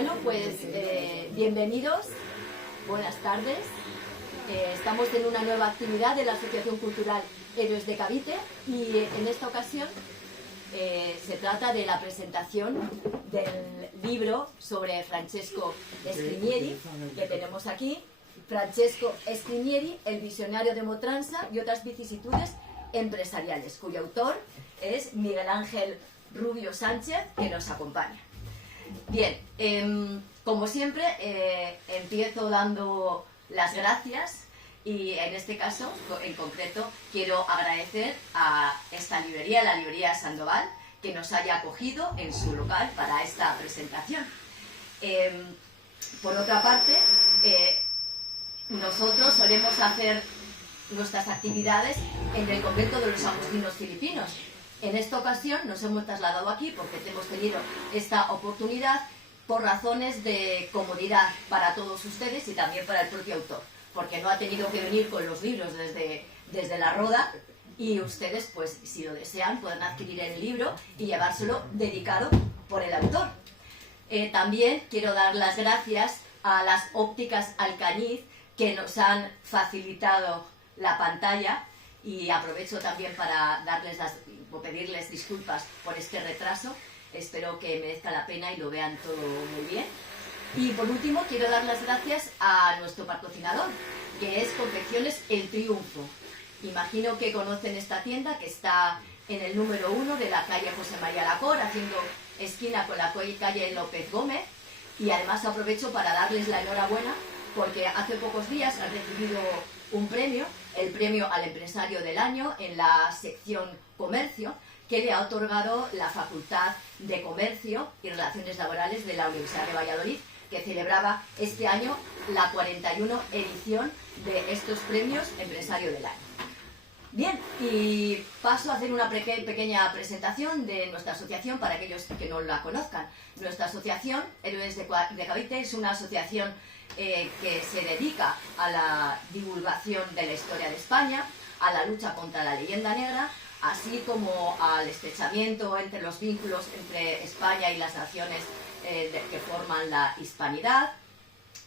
Bueno, pues bienvenidos, buenas tardes. Estamos en una nueva actividad de la Asociación Cultural Héroes de Cavite y en esta ocasión se trata de la presentación del libro sobre Francesco Scrignieri que tenemos aquí. Francesco Scrignieri, el visionario de Motransa y otras vicisitudes empresariales, cuyo autor es Miguel Ángel Rubio Sánchez, que nos acompaña. Bien, como siempre, empiezo dando las gracias y en este caso, en concreto, quiero agradecer a esta librería, la librería Sandoval, que nos haya acogido en su local para esta presentación. Por otra parte, nosotros solemos hacer nuestras actividades en el convento de los agustinos filipinos. En esta ocasión nos hemos trasladado aquí porque hemos tenido esta oportunidad por razones de comodidad para todos ustedes y también para el propio autor, porque no ha tenido que venir con los libros desde la Roda y ustedes, pues si lo desean, pueden adquirir el libro y llevárselo dedicado por el autor. También quiero dar las gracias a las ópticas Alcañiz que nos han facilitado la pantalla y aprovecho también para pedirles disculpas por este retraso. Espero que merezca la pena y lo vean todo muy bien. Y por último quiero dar las gracias a nuestro patrocinador, que es Confecciones El Triunfo. Imagino que conocen esta tienda que está en el número 1 de la calle José María Lacor, haciendo esquina con la calle López Gómez. Y además aprovecho para darles la enhorabuena porque hace pocos días han recibido un premio, el premio al empresario del año en la sección comercio, que le ha otorgado la Facultad de Comercio y Relaciones Laborales de la Universidad de Valladolid, que celebraba este año la 41 edición de estos premios empresario del año. Bien, y paso a hacer una pequeña presentación de nuestra asociación para aquellos que no la conozcan. Nuestra asociación, Héroes de Cavite, es una asociación que se dedica a la divulgación de la historia de España, a la lucha contra la leyenda negra, así como al estrechamiento entre los vínculos entre España y las naciones que forman la hispanidad,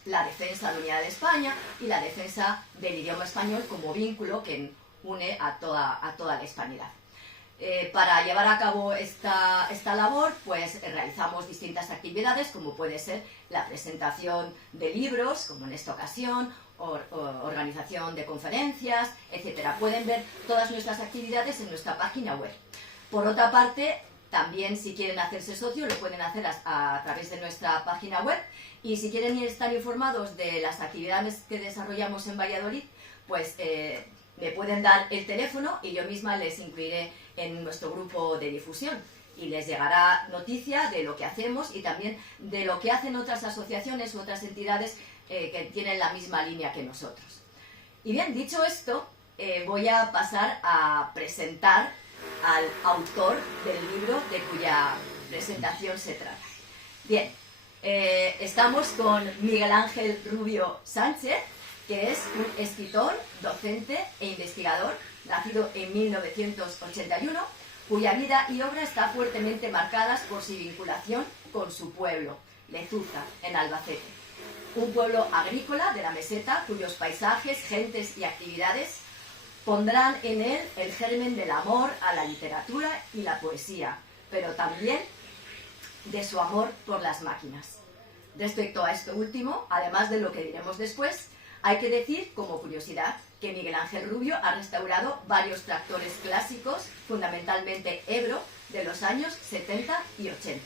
la defensa de la unidad de España y la defensa del idioma español como vínculo que une a toda la hispanidad. Para llevar a cabo esta labor, pues realizamos distintas actividades, como puede ser la presentación de libros, como en esta ocasión, organización de conferencias, etcétera. Pueden ver todas nuestras actividades en nuestra página web. Por otra parte, también si quieren hacerse socio, lo pueden hacer a través de nuestra página web. Y si quieren estar informados de las actividades que desarrollamos en Valladolid, pues me pueden dar el teléfono y yo misma les incluiré en nuestro grupo de difusión y les llegará noticia de lo que hacemos y también de lo que hacen otras asociaciones u otras entidades que tienen la misma línea que nosotros. Y bien, dicho esto, voy a pasar a presentar al autor del libro de cuya presentación se trata. Bien, estamos con Miguel Ángel Rubio Sánchez, que es un escritor, docente e investigador, nacido en 1981, cuya vida y obra está fuertemente marcadas por su vinculación con su pueblo, Lezuza, en Albacete. Un pueblo agrícola de la meseta cuyos paisajes, gentes y actividades pondrán en él el germen del amor a la literatura y la poesía, pero también de su amor por las máquinas. Respecto a esto último, además de lo que diremos después, hay que decir, como curiosidad, que Miguel Ángel Rubio ha restaurado varios tractores clásicos, fundamentalmente Ebro, de los años 70 y 80.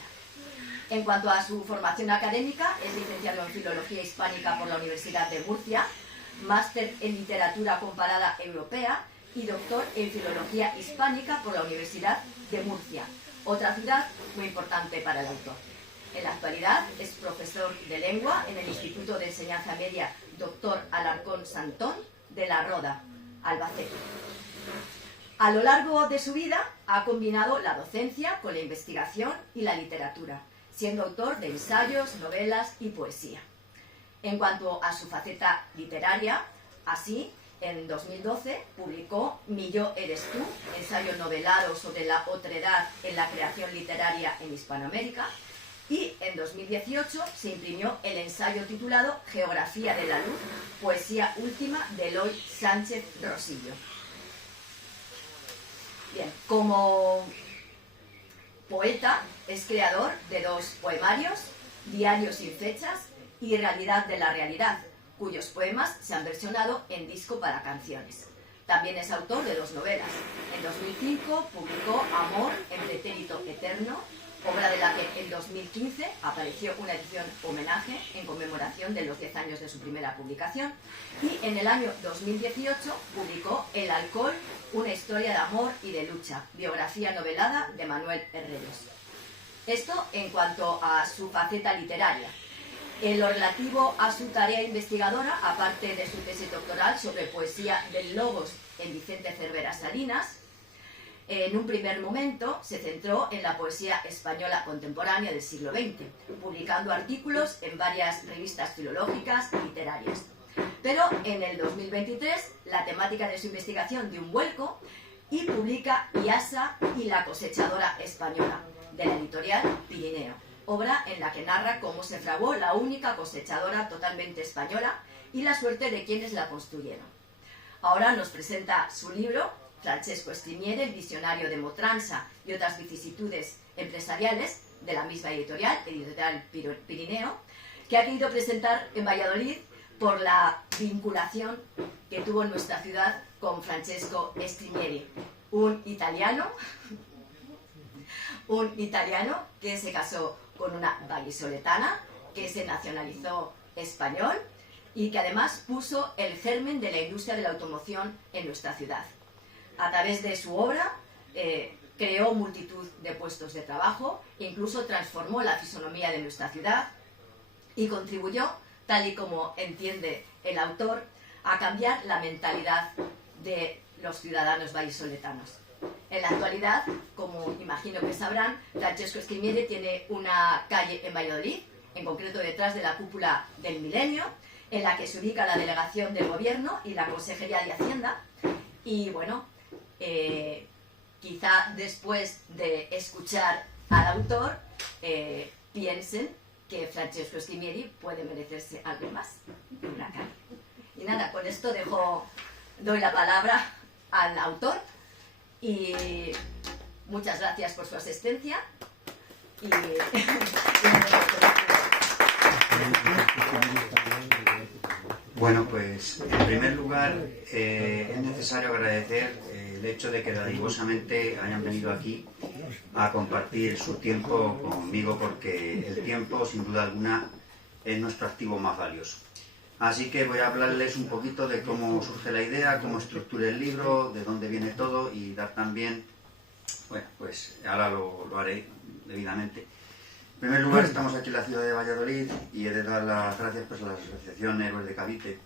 En cuanto a su formación académica, es licenciado en Filología Hispánica por la Universidad de Murcia, máster en Literatura Comparada Europea y doctor en Filología Hispánica por la Universidad de Murcia, otra ciudad muy importante para el autor. En la actualidad es profesor de lengua en el Instituto de Enseñanza Media Dr. Alarcón Santón de la Roda, Albacete. A lo largo de su vida ha combinado la docencia con la investigación y la literatura, siendo autor de ensayos, novelas y poesía. En cuanto a su faceta literaria, así, en 2012 publicó Mi yo eres tú, ensayo novelado sobre la otredad en la creación literaria en Hispanoamérica, Y en 2018 se imprimió el ensayo titulado Geografía de la Luz, poesía última de Eloy Sánchez Rosillo. Bien, como poeta es creador de 2 poemarios, Diario sin fechas y Realidad de la realidad, cuyos poemas se han versionado en disco para canciones. También es autor de 2 novelas. En 2005 publicó Amor en pretérito eterno, obra de la que en 2015 apareció una edición homenaje en conmemoración de los 10 años de su primera publicación, y en el año 2018 publicó El alcohol, una historia de amor y de lucha, biografía novelada de Manuel Herreros. Esto en cuanto a su faceta literaria. En lo relativo a su tarea investigadora, aparte de su tesis doctoral sobre poesía del Logos en Vicente Cervera Salinas, en un primer momento se centró en la poesía española contemporánea del siglo XX, publicando artículos en varias revistas filológicas y literarias. Pero en el 2023 la temática de su investigación dio un vuelco y publica Iasa y la cosechadora española, de la editorial Pirineo, obra en la que narra cómo se fraguó la única cosechadora totalmente española y la suerte de quienes la construyeron. Ahora nos presenta su libro, Francesco Scrimieri, El visionario de Motransa y otras vicisitudes empresariales, de la misma editorial Pirineo, que ha querido presentar en Valladolid por la vinculación que tuvo en nuestra ciudad con Francesco Scrimieri, un italiano que se casó con una vallisoletana, que se nacionalizó español y que además puso el germen de la industria de la automoción en nuestra ciudad. A través de su obra creó multitud de puestos de trabajo e incluso transformó la fisonomía de nuestra ciudad y contribuyó, tal y como entiende el autor, a cambiar la mentalidad de los ciudadanos vallisoletanos. En la actualidad, como imagino que sabrán, Francesco Scrimieri tiene una calle en Valladolid, en concreto detrás de la cúpula del Milenio, en la que se ubica la delegación del Gobierno y la Consejería de Hacienda. Y bueno, quizá después de escuchar al autor piensen que Francesco Scrimieri puede merecerse algo más en una calle. Y nada, con esto doy la palabra al autor y muchas gracias por su asistencia y Bueno, pues en primer lugar es necesario agradecer el hecho de que dadivosamente hayan venido aquí a compartir su tiempo conmigo, porque el tiempo, sin duda alguna, es nuestro activo más valioso. Así que voy a hablarles un poquito de cómo surge la idea, cómo estructuré el libro, de dónde viene todo y dar también, bueno, pues ahora lo haré debidamente. En primer lugar, estamos aquí en la ciudad de Valladolid y he de dar las gracias pues, a la Asociación Héroes de Cavite,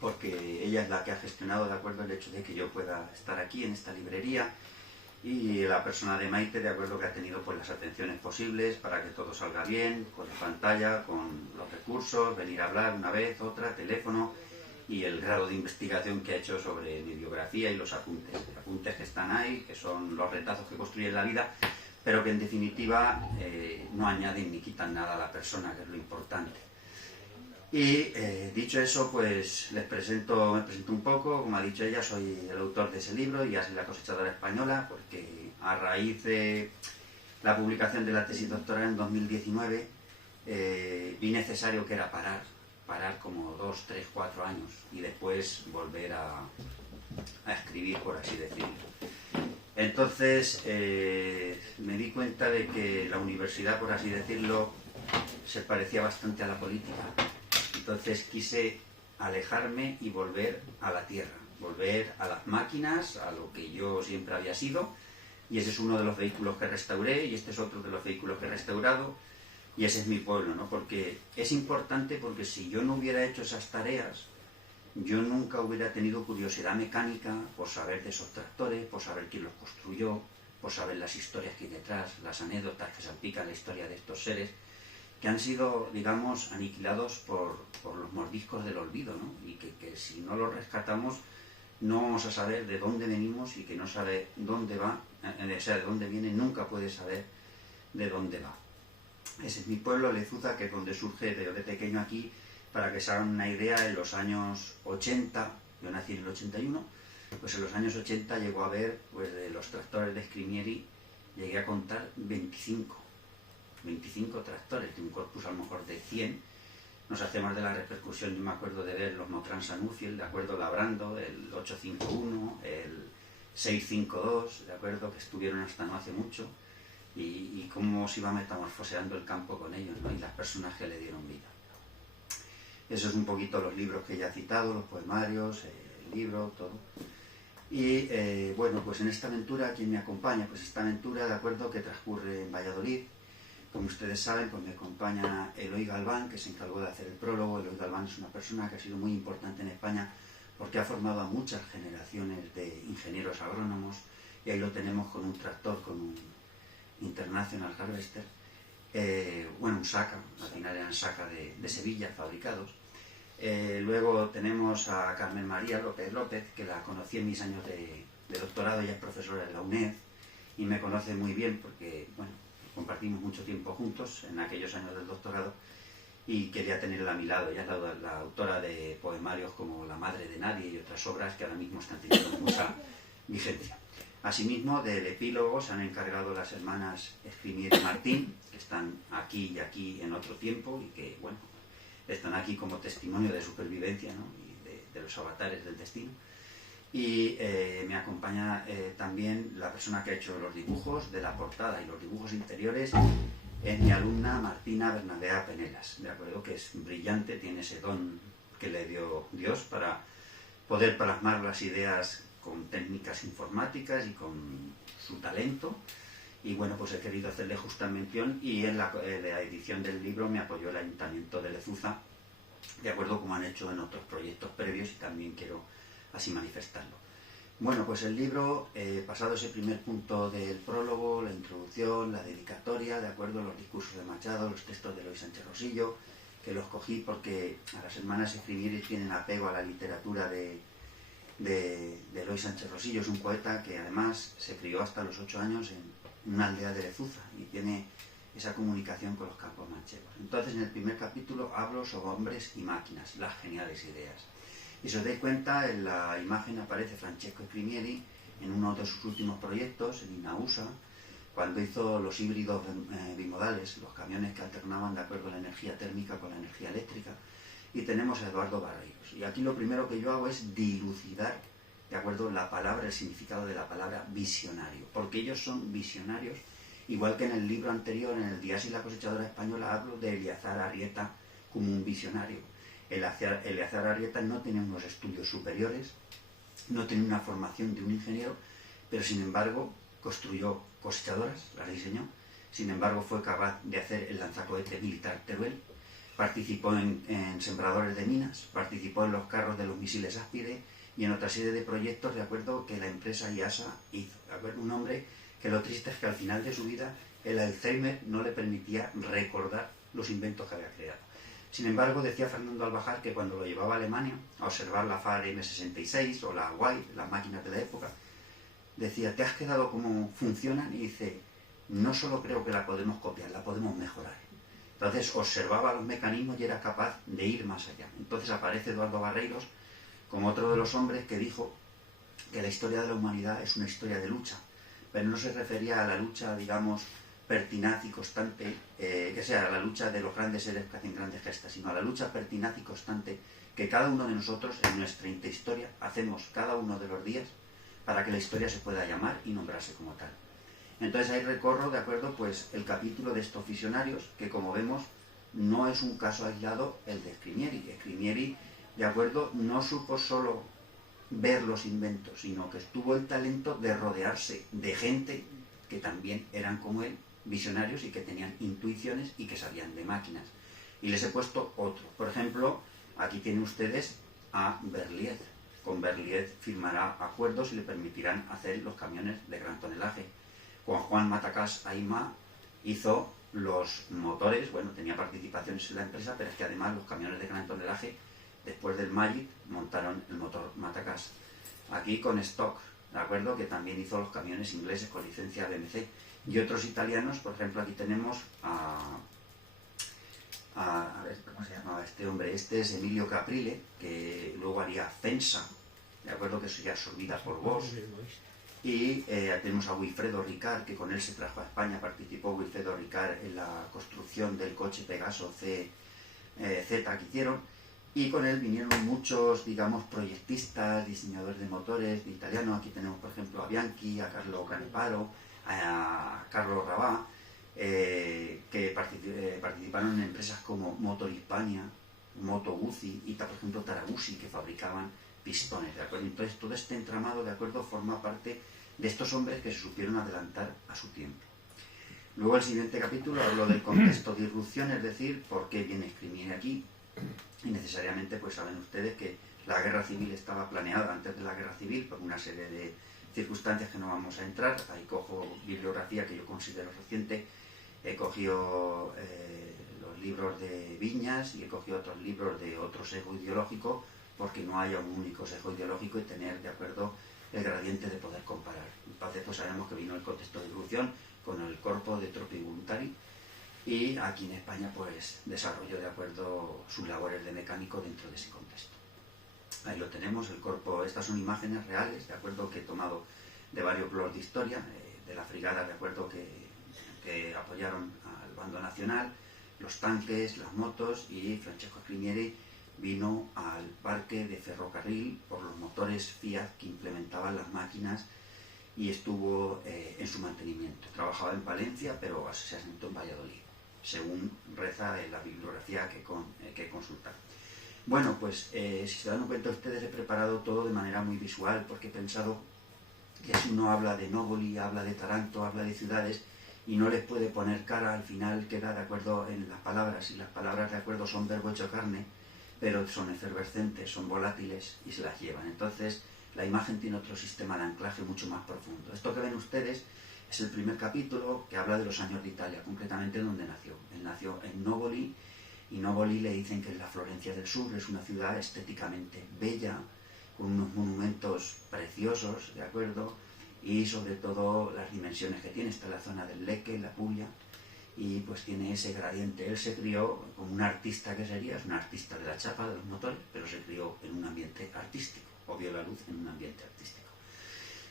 porque ella es la que ha gestionado, de acuerdo, el hecho de que yo pueda estar aquí en esta librería, y la persona de Maite, de acuerdo, que ha tenido pues, las atenciones posibles para que todo salga bien, con la pantalla, con los recursos, venir a hablar una vez, otra, teléfono, y el grado de investigación que ha hecho sobre mi biografía y los apuntes que están ahí, que son los retazos que construyen la vida, pero que en definitiva no añaden ni quitan nada a la persona, que es lo importante. Y dicho eso, pues me presento un poco. Como ha dicho ella, soy el autor de ese libro, Iasa y la cosechadora española, porque a raíz de la publicación de la tesis doctoral en 2019 vi necesario que era parar como 2, 3, 4 años y después volver a escribir, por así decirlo. Entonces me di cuenta de que la universidad, por así decirlo, se parecía bastante a la política. Entonces quise alejarme y volver a la tierra, volver a las máquinas, a lo que yo siempre había sido, y ese es uno de los vehículos que restauré, y este es otro de los vehículos que he restaurado, y ese es mi pueblo, ¿no? Porque es importante, porque si yo no hubiera hecho esas tareas, yo nunca hubiera tenido curiosidad mecánica por saber de esos tractores, por saber quién los construyó, por saber las historias que hay detrás, las anécdotas que salpican la historia de estos seres, que han sido, digamos, aniquilados por los mordiscos del olvido, ¿no? Y que si no los rescatamos no vamos a saber de dónde venimos, y que no sabe dónde va, o sea, de dónde viene, nunca puede saber de dónde va. Ese es mi pueblo, Lezuza, que es donde surge de pequeño aquí, para que se hagan una idea, en los años 80, yo nací en el 81, pues en los años 80 llegó a ver, pues de los tractores de Scrimieri, llegué a contar 25 tractores, de un corpus a lo mejor de 100. Nos hacemos de la repercusión, yo me acuerdo de ver los Motran Sanufiel, de acuerdo, labrando, el 851, el 652, de acuerdo, que estuvieron hasta no hace mucho, y cómo se iba metamorfoseando el campo con ellos, ¿no? Y las personas que le dieron vida. Eso es un poquito los libros que ya he citado, los poemarios, el libro, todo. Y bueno, pues en esta aventura, ¿quién me acompaña? Pues esta aventura, de acuerdo, que transcurre en Valladolid. Como ustedes saben, pues me acompaña Eloy Galván, que se encargó de hacer el prólogo. Eloy Galván es una persona que ha sido muy importante en España porque ha formado a muchas generaciones de ingenieros agrónomos, y ahí lo tenemos con un tractor, con un International Harvester, bueno, un SACA, al final eran SACA de Sevilla, fabricados. Luego tenemos a Carmen María López López, que la conocí en mis años de doctorado. Ella es profesora en la UNED y me conoce muy bien porque, bueno, compartimos mucho tiempo juntos en aquellos años del doctorado, y quería tenerla a mi lado. Ella es la autora de poemarios como La madre de nadie y otras obras que ahora mismo están teniendo mucha vigencia. Asimismo, del epílogo se han encargado las hermanas Scrimieri y Martín, que están aquí y aquí en otro tiempo, y que, bueno, están aquí como testimonio de supervivencia, ¿no? Y de los avatares del destino. Y me acompaña también la persona que ha hecho los dibujos de la portada y los dibujos interiores, es mi alumna Martina Bernadea Penelas, de acuerdo, que es brillante, tiene ese don que le dio Dios para poder plasmar las ideas con técnicas informáticas y con su talento. Y bueno, pues he querido hacerle justa mención, y en la edición del libro me apoyó el Ayuntamiento de Lezuza, de acuerdo, como han hecho en otros proyectos previos, y también quiero así manifestarlo. Bueno, pues el libro, pasado ese primer punto del prólogo, la introducción, la dedicatoria, de acuerdo, los discursos de Machado, los textos de Eloy Sánchez Rosillo, que los cogí porque a las hermanas Scrimieri tienen apego a la literatura de Eloy Sánchez Rosillo. Es un poeta que además se crió hasta los 8 años en una aldea de Lezuza y tiene esa comunicación con los campos manchegos. Entonces, en el primer capítulo hablo sobre hombres y máquinas, las geniales ideas. Y si os dais cuenta, en la imagen aparece Francesco Scrimieri en uno de sus últimos proyectos, en Inausa, cuando hizo los híbridos bimodales, los camiones que alternaban, de acuerdo, la energía térmica con la energía eléctrica. Y tenemos a Eduardo Barreiros. Y aquí lo primero que yo hago es dilucidar, de acuerdo, la palabra, el significado de la palabra visionario, porque ellos son visionarios, igual que en el libro anterior, en el Díaz y la cosechadora española, hablo de Eleazar Arrieta como un visionario. Eleazar Arrieta no tenía unos estudios superiores, no tenía una formación de un ingeniero, pero sin embargo construyó cosechadoras, las diseñó, sin embargo fue capaz de hacer el lanzacohete militar Teruel, participó en sembradores de minas, participó en los carros de los misiles Áspide y en otra serie de proyectos, de acuerdo, que la empresa IASA hizo. De acuerdo, un hombre que lo triste es que al final de su vida el Alzheimer no le permitía recordar los inventos que había creado. Sin embargo, decía Fernando Albajar que cuando lo llevaba a Alemania a observar la FAR M66 o la White, las máquinas de la época, decía, ¿te has quedado cómo funcionan? Y dice, no solo creo que la podemos copiar, la podemos mejorar. Entonces observaba los mecanismos y era capaz de ir más allá. Entonces aparece Eduardo Barreiros como otro de los hombres que dijo que la historia de la humanidad es una historia de lucha, pero no se refería a la lucha, digamos, pertinaz y constante, que sea la lucha de los grandes seres que hacen grandes gestas, sino a la lucha pertinaz y constante que cada uno de nosotros en nuestra intrahistoria hacemos cada uno de los días para que la historia se pueda llamar y nombrarse como tal. Entonces ahí recorro, de acuerdo, pues el capítulo de estos visionarios, que como vemos no es un caso aislado el de Scrimieri. Scrimieri, de acuerdo, no supo solo ver los inventos, sino que tuvo el talento de rodearse de gente que también eran como él, visionarios y que tenían intuiciones y que sabían de máquinas. Y les he puesto otro. Por ejemplo, aquí tienen ustedes a Berliet. Con Berliet firmará acuerdos y le permitirán hacer los camiones de gran tonelaje. Con Juan Matacás Aima hizo los motores, bueno, tenía participaciones en la empresa, pero es que además los camiones de gran tonelaje, después del Magic, montaron el motor Matacás. Aquí con Stock, ¿de acuerdo?, que también hizo los camiones ingleses con licencia BMC. Y otros italianos, por ejemplo, aquí tenemos a a ver, ¿cómo se llamaba este hombre? Este es Emilio Caprile, que luego haría Censa, de acuerdo, que sería absorbida por Bosch. Y tenemos a Wilfredo Ricard, que con él se trajo a España, participó Wilfredo Ricard en la construcción del coche Pegaso Z que hicieron, y con él vinieron muchos, digamos, proyectistas, diseñadores de motores italianos. Aquí tenemos, por ejemplo, a Bianchi, a Carlo Caneparo, a Carlo Rabá, que participaron en empresas como Motor Hispania, Moto Guzzi y, por ejemplo, Taragusi, que fabricaban pistones, ¿de acuerdo? Entonces, todo este entramado, ¿de acuerdo?, forma parte de estos hombres que se supieron adelantar a su tiempo. Luego, el siguiente capítulo hablo del contexto de irrupción, es decir, por qué viene Scrimieri aquí. Y necesariamente, pues saben ustedes que la guerra civil estaba planeada antes de la guerra civil por una serie de circunstancias que no vamos a entrar. Ahí cojo bibliografía que yo considero reciente. He cogido los libros de Viñas y he cogido otros libros de otro sesgo ideológico, porque no haya un único sesgo ideológico y tener, de acuerdo, el gradiente de poder comparar. Entonces, pues sabemos que vino el contexto de irrupción con el Corpo de Tropi Voluntari, y aquí en España pues desarrolló, de acuerdo, sus labores de mecánico dentro de ese contexto. Ahí lo tenemos, el Corpo. Estas son imágenes reales, de acuerdo, que he tomado de varios blogs de historia, de la frigada, de acuerdo, que apoyaron al bando nacional, los tanques, las motos, y Francesco Scrimieri vino al parque de ferrocarril por los motores Fiat que implementaban las máquinas, y estuvo en su mantenimiento. Trabajaba en Palencia, pero se asentó en Valladolid, según reza en la bibliografía que he consultado. Bueno, pues si se dan cuenta ustedes, he preparado todo de manera muy visual, porque he pensado que si uno habla de Nóvoli, habla de Taranto, habla de ciudades, y no les puede poner cara, al final queda, de acuerdo, en las palabras, y las palabras, de acuerdo, son verbo hecho carne, pero son efervescentes, son volátiles y se las llevan. Entonces, la imagen tiene otro sistema de anclaje mucho más profundo. Esto que ven ustedes es el primer capítulo, que habla de los años de Italia, concretamente donde nació. Él nació en Nóvoli, y Nóvoli le dicen que es la Florencia del Sur. Es una ciudad estéticamente bella, con unos monumentos preciosos, ¿de acuerdo? Y sobre todo las dimensiones que tiene. Está en la zona del Lecce, la Puglia, y pues tiene ese gradiente. Él se crió como un artista, que sería, es un artista de la chapa, de los motores, pero se crió en un ambiente artístico, o vio la luz en un ambiente artístico.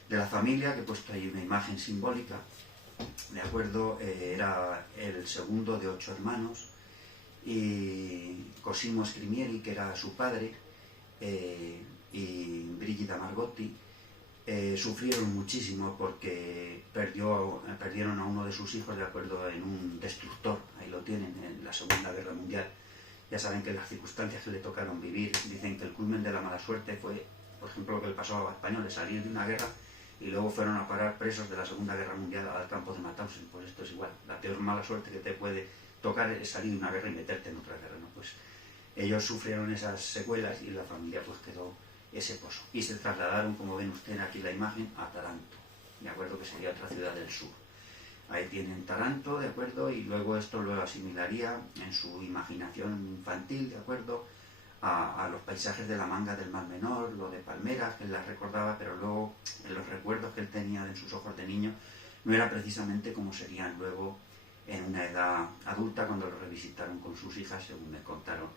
De la familia, que he puesto ahí una imagen simbólica, de acuerdo, era el segundo de 8 hermanos, y Cosimo Scrimieri, que era su padre, y Brigida Margotti, sufrieron muchísimo porque perdieron a uno de sus hijos, de acuerdo, en un destructor. Ahí lo tienen, en la Segunda Guerra Mundial. Ya saben que las circunstancias que le tocaron vivir, dicen que el culmen de la mala suerte fue, por ejemplo, lo que le pasó a los españoles, salir de una guerra y luego fueron a parar presos de la Segunda Guerra Mundial al campo de Mauthausen. Pues esto es igual, la peor mala suerte que te puede tocar es salir de una guerra y meterte en otra guerra, ¿no? Pues ellos sufrieron esas secuelas y la familia pues quedó ese pozo. Y se trasladaron, como ven ustedes aquí en la imagen, a Taranto, de acuerdo, que sería otra ciudad del sur. Ahí tienen Taranto, de acuerdo, y luego esto lo asimilaría en su imaginación infantil, de acuerdo, a los paisajes de la Manga del Mar Menor, lo de palmeras, que él las recordaba, pero luego en los recuerdos que él tenía en sus ojos de niño no era precisamente como serían luego en una edad adulta, cuando lo revisitaron con sus hijas, según me contaron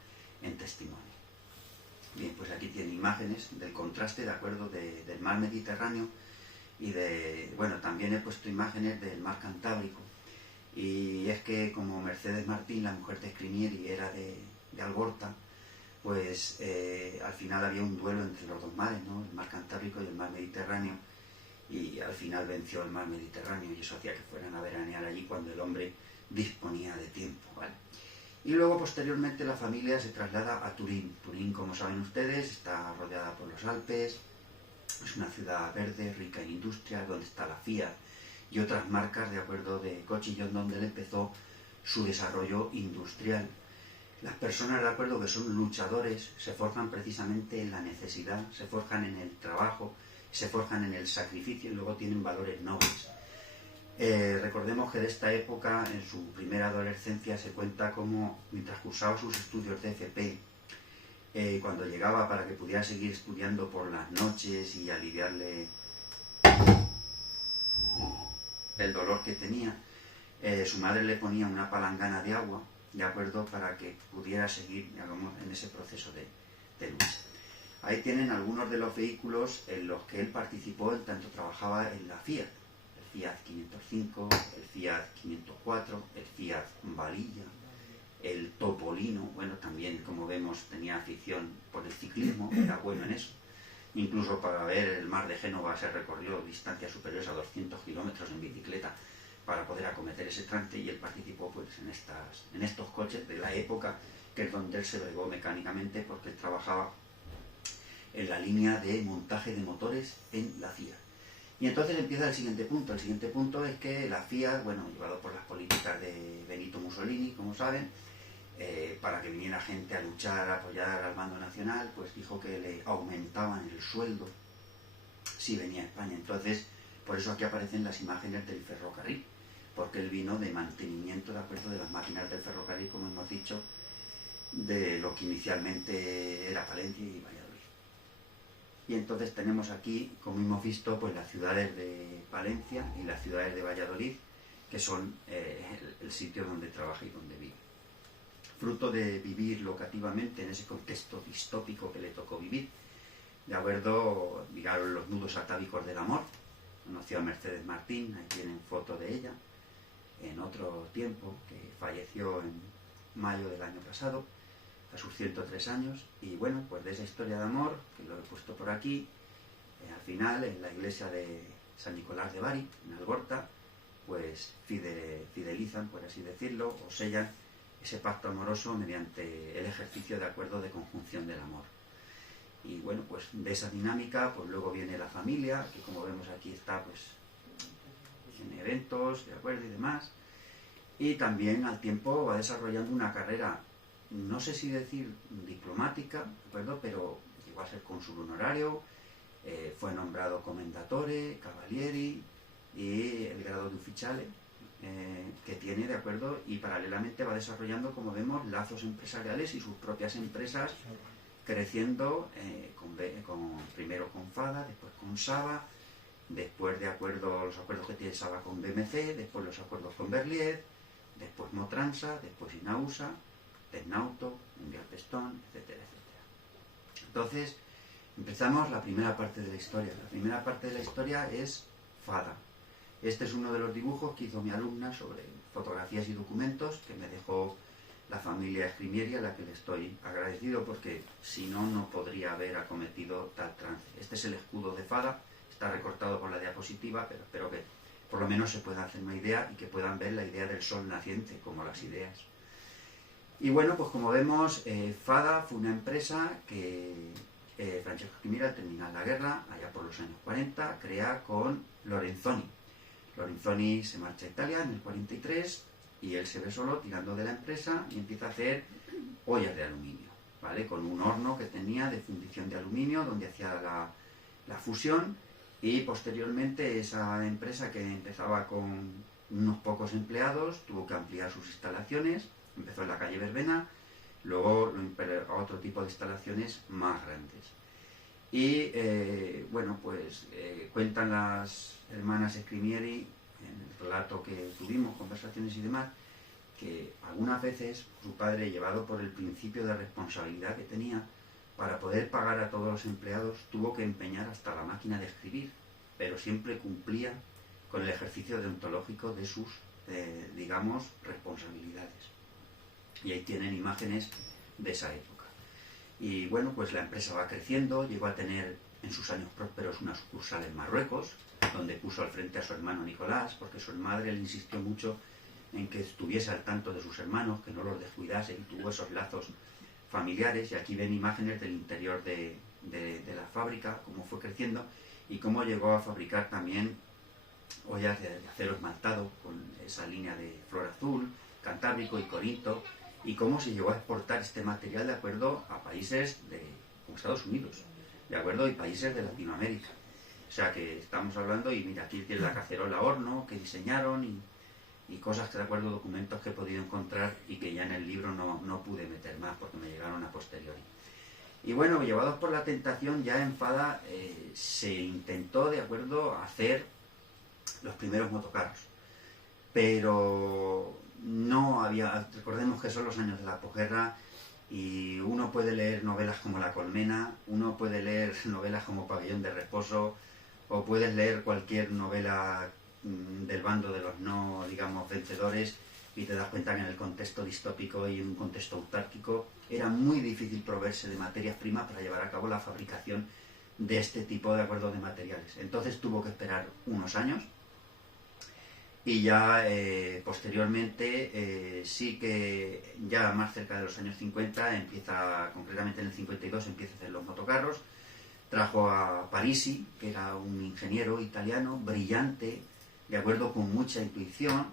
en testimonio. Bien, pues aquí tiene imágenes del contraste, de acuerdo, del mar Mediterráneo, y bueno, también he puesto imágenes del mar Cantábrico. Y es que como Mercedes Martín, la mujer de Scrimieri, era de Algorta, pues al final había un duelo entre los dos mares, ¿no? El mar Cantábrico y el mar Mediterráneo, y al final venció el mar Mediterráneo, y eso hacía que fueran a veranear allí cuando el hombre disponía de tiempo, ¿vale? Y luego, posteriormente, la familia se traslada a Turín. Turín, como saben ustedes, está rodeada por los Alpes, es una ciudad verde, rica en industria, donde está la Fiat y otras marcas, de acuerdo, de coche, donde él empezó su desarrollo industrial. Las personas, de acuerdo, que son luchadores, se forjan precisamente en la necesidad, se forjan en el trabajo, se forjan en el sacrificio, y luego tienen valores nobles. Recordemos que de esta época, en su primera adolescencia, se cuenta como, mientras cursaba sus estudios de FP, cuando llegaba para que pudiera seguir estudiando por las noches y aliviarle el dolor que tenía, su madre le ponía una palangana de agua ¿de acuerdo?, para que pudiera seguir, digamos, en ese proceso de lucha. Ahí tienen algunos de los vehículos en los que él participó en tanto trabajaba en la Fiat. El Fiat 505, el Fiat 504, el Fiat Valilla, el Topolino. Bueno, también, como vemos, tenía afición por el ciclismo, era bueno en eso. Incluso para ver el mar de Génova se recorrió distancias superiores a 200 kilómetros en bicicleta para poder acometer ese trance, y él participó pues en estos coches de la época, que es donde él se bregó mecánicamente, porque él trabajaba en la línea de montaje de motores en la FIA. Y entonces empieza el siguiente punto. El siguiente punto es que la FIA, bueno, llevado por las políticas de Benito Mussolini, como saben, para que viniera gente a luchar, a apoyar al bando nacional, pues dijo que le aumentaban el sueldo si venía a España. Entonces, por eso aquí aparecen las imágenes del ferrocarril, porque él vino de mantenimiento, de acuerdo, de las máquinas del ferrocarril, como hemos dicho, de lo que inicialmente era Palencia y Valladolid. Y entonces tenemos aquí, como hemos visto, pues las ciudades de Palencia y las ciudades de Valladolid, que son el sitio donde trabaja y donde vive. Fruto de vivir locativamente en ese contexto distópico que le tocó vivir, de acuerdo, ligaron los nudos atávicos del amor. Conoció a Mercedes Martín, ahí tienen foto de ella, en otro tiempo, que falleció en mayo del año pasado, a sus 103 años, y bueno, pues de esa historia de amor, que lo he puesto por aquí, al final, en la iglesia de San Nicolás de Bari, en Algorta, pues fidelizan, por así decirlo, o sellan ese pacto amoroso mediante el ejercicio de acuerdo de conjunción del amor. Y bueno, pues de esa dinámica, pues luego viene la familia, que como vemos aquí está pues en eventos, de acuerdo y demás, y también al tiempo va desarrollando una carrera, no sé si decir diplomática, ¿de acuerdo?, pero llegó a ser cónsul honorario, fue nombrado commendatore, cavalieri y el grado de ufficiale que tiene, ¿de acuerdo?, y paralelamente va desarrollando, como vemos, lazos empresariales y sus propias empresas, creciendo primero con FADA, después con SABA, después los acuerdos que tiene SABA con BMC, después los acuerdos con Berliet, después Motransa, después Inausa, Tecnauto, Mundial Pestón, etcétera, etcétera. Entonces, empezamos la primera parte de la historia. La primera parte de la historia es FADA. Este es uno de los dibujos que hizo mi alumna sobre fotografías y documentos que me dejó la familia Scrimieri, a la que le estoy agradecido, porque si no, no podría haber acometido tal trance. Este es el escudo de FADA, está recortado por la diapositiva, pero espero que por lo menos se pueda hacer una idea y que puedan ver la idea del sol naciente, como las ideas. Y bueno, pues como vemos, FADA fue una empresa que Francesco Scrimieri, al terminar la guerra, allá por los años 40, crea con Lorenzoni. Lorenzoni se marcha a Italia en el 43 y él se ve solo tirando de la empresa y empieza a hacer ollas de aluminio, ¿vale?, con un horno que tenía de fundición de aluminio donde hacía la fusión, y posteriormente esa empresa, que empezaba con unos pocos empleados, tuvo que ampliar sus instalaciones. Empezó en la calle Verbena, luego a otro tipo de instalaciones más grandes. Y bueno, pues cuentan las hermanas Scrimieri, en el relato que tuvimos, conversaciones y demás, que algunas veces su padre, llevado por el principio de responsabilidad que tenía, para poder pagar a todos los empleados, tuvo que empeñar hasta la máquina de escribir, pero siempre cumplía con el ejercicio deontológico de sus, digamos, responsabilidades. Y ahí tienen imágenes de esa época. Y bueno, pues la empresa va creciendo, llegó a tener en sus años prósperos una sucursal en Marruecos, donde puso al frente a su hermano Nicolás, porque su madre le insistió mucho en que estuviese al tanto de sus hermanos, que no los descuidase, y tuvo esos lazos familiares. Y aquí ven imágenes del interior de la fábrica, cómo fue creciendo y cómo llegó a fabricar también ollas de acero esmaltado con esa línea de Flor Azul, Cantábrico y Corinto, y cómo se llegó a exportar este material, de acuerdo, a países como Estados Unidos, de acuerdo, y países de Latinoamérica. O sea que estamos hablando, y mira, aquí tiene la cacerola horno que diseñaron y cosas que, de acuerdo, documentos que he podido encontrar y que ya en el libro no pude meter más porque me llegaron a posteriori. Y bueno, llevados por la tentación, ya en FADA se intentó, de acuerdo, hacer los primeros motocarros, pero no había, recordemos que son los años de la posguerra y uno puede leer novelas como La Colmena, uno puede leer novelas como Pabellón de Reposo, o puedes leer cualquier novela del bando de los no, digamos, vencedores, y te das cuenta que en el contexto distópico y en un contexto autárquico era muy difícil proveerse de materias primas para llevar a cabo la fabricación de este tipo de acuerdo de materiales. Entonces tuvo que esperar unos años y ya posteriormente sí que ya más cerca de los años 50 empieza, concretamente en el 52 empieza a hacer los motocarros. Trajo a Parisi, que era un ingeniero italiano brillante, de acuerdo, con mucha intuición,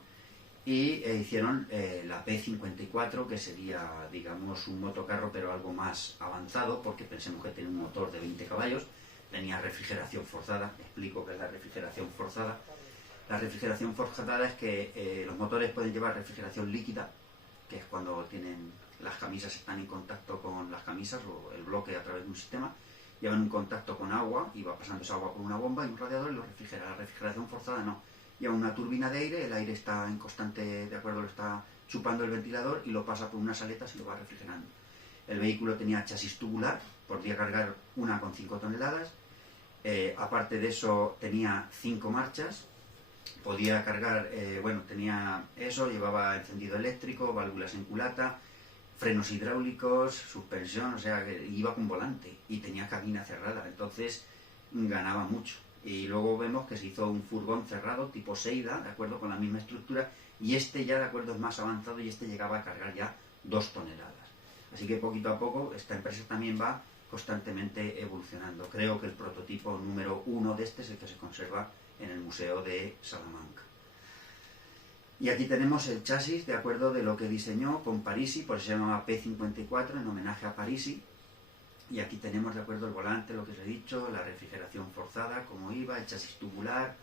y hicieron la P54, que sería, digamos, un motocarro pero algo más avanzado, porque pensemos que tiene un motor de 20 caballos, tenía refrigeración forzada. Explico qué es la refrigeración forzada. La refrigeración forzada es que los motores pueden llevar refrigeración líquida, que es cuando tienen las camisas están en contacto con las camisas o el bloque a través de un sistema, llevan un contacto con agua y va pasando esa agua por una bomba y un radiador y lo refrigera. La refrigeración forzada no. Lleva una turbina de aire, el aire está en constante, de acuerdo, lo está chupando el ventilador y lo pasa por unas aletas y lo va refrigerando. El vehículo tenía chasis tubular, podía cargar 1,5 toneladas. Aparte de eso tenía 5 marchas, podía cargar, tenía eso, llevaba encendido eléctrico, válvulas en culata, frenos hidráulicos, suspensión, o sea, que iba con volante y tenía cabina cerrada, entonces ganaba mucho. Y luego vemos que se hizo un furgón cerrado tipo Seida, de acuerdo, con la misma estructura, y este ya, de acuerdo, es más avanzado y este llegaba a cargar ya 2 toneladas. Así que poquito a poco esta empresa también va constantemente evolucionando. Creo que el prototipo número 1 de este es el que se conserva en el Museo de Salamanca. Y aquí tenemos el chasis, de acuerdo, de lo que diseñó con Parisi, por eso se llama P54, en homenaje a Parisi. Y aquí tenemos, de acuerdo, el volante, lo que os he dicho, la refrigeración forzada, cómo iba, el chasis tubular,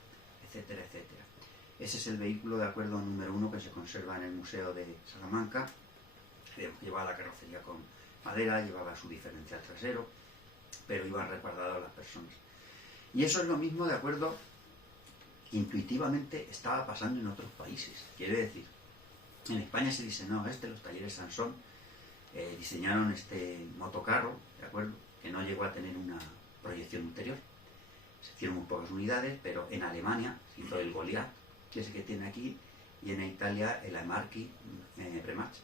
etcétera, etcétera. Ese es el vehículo, de acuerdo, número 1 que se conserva en el Museo de Salamanca. Llevaba la carrocería con madera, llevaba su diferencial trasero, pero iban resguardadas las personas. Y eso es lo mismo, de acuerdo, intuitivamente estaba pasando en otros países. Quiere decir, en España se diseñó los talleres Sansón diseñaron este motocarro, de acuerdo, que no llegó a tener una proyección ulterior. Se hicieron muy pocas unidades, pero en Alemania se hizo el Goliath, que es el que tiene aquí, y en Italia el Amarchi Premach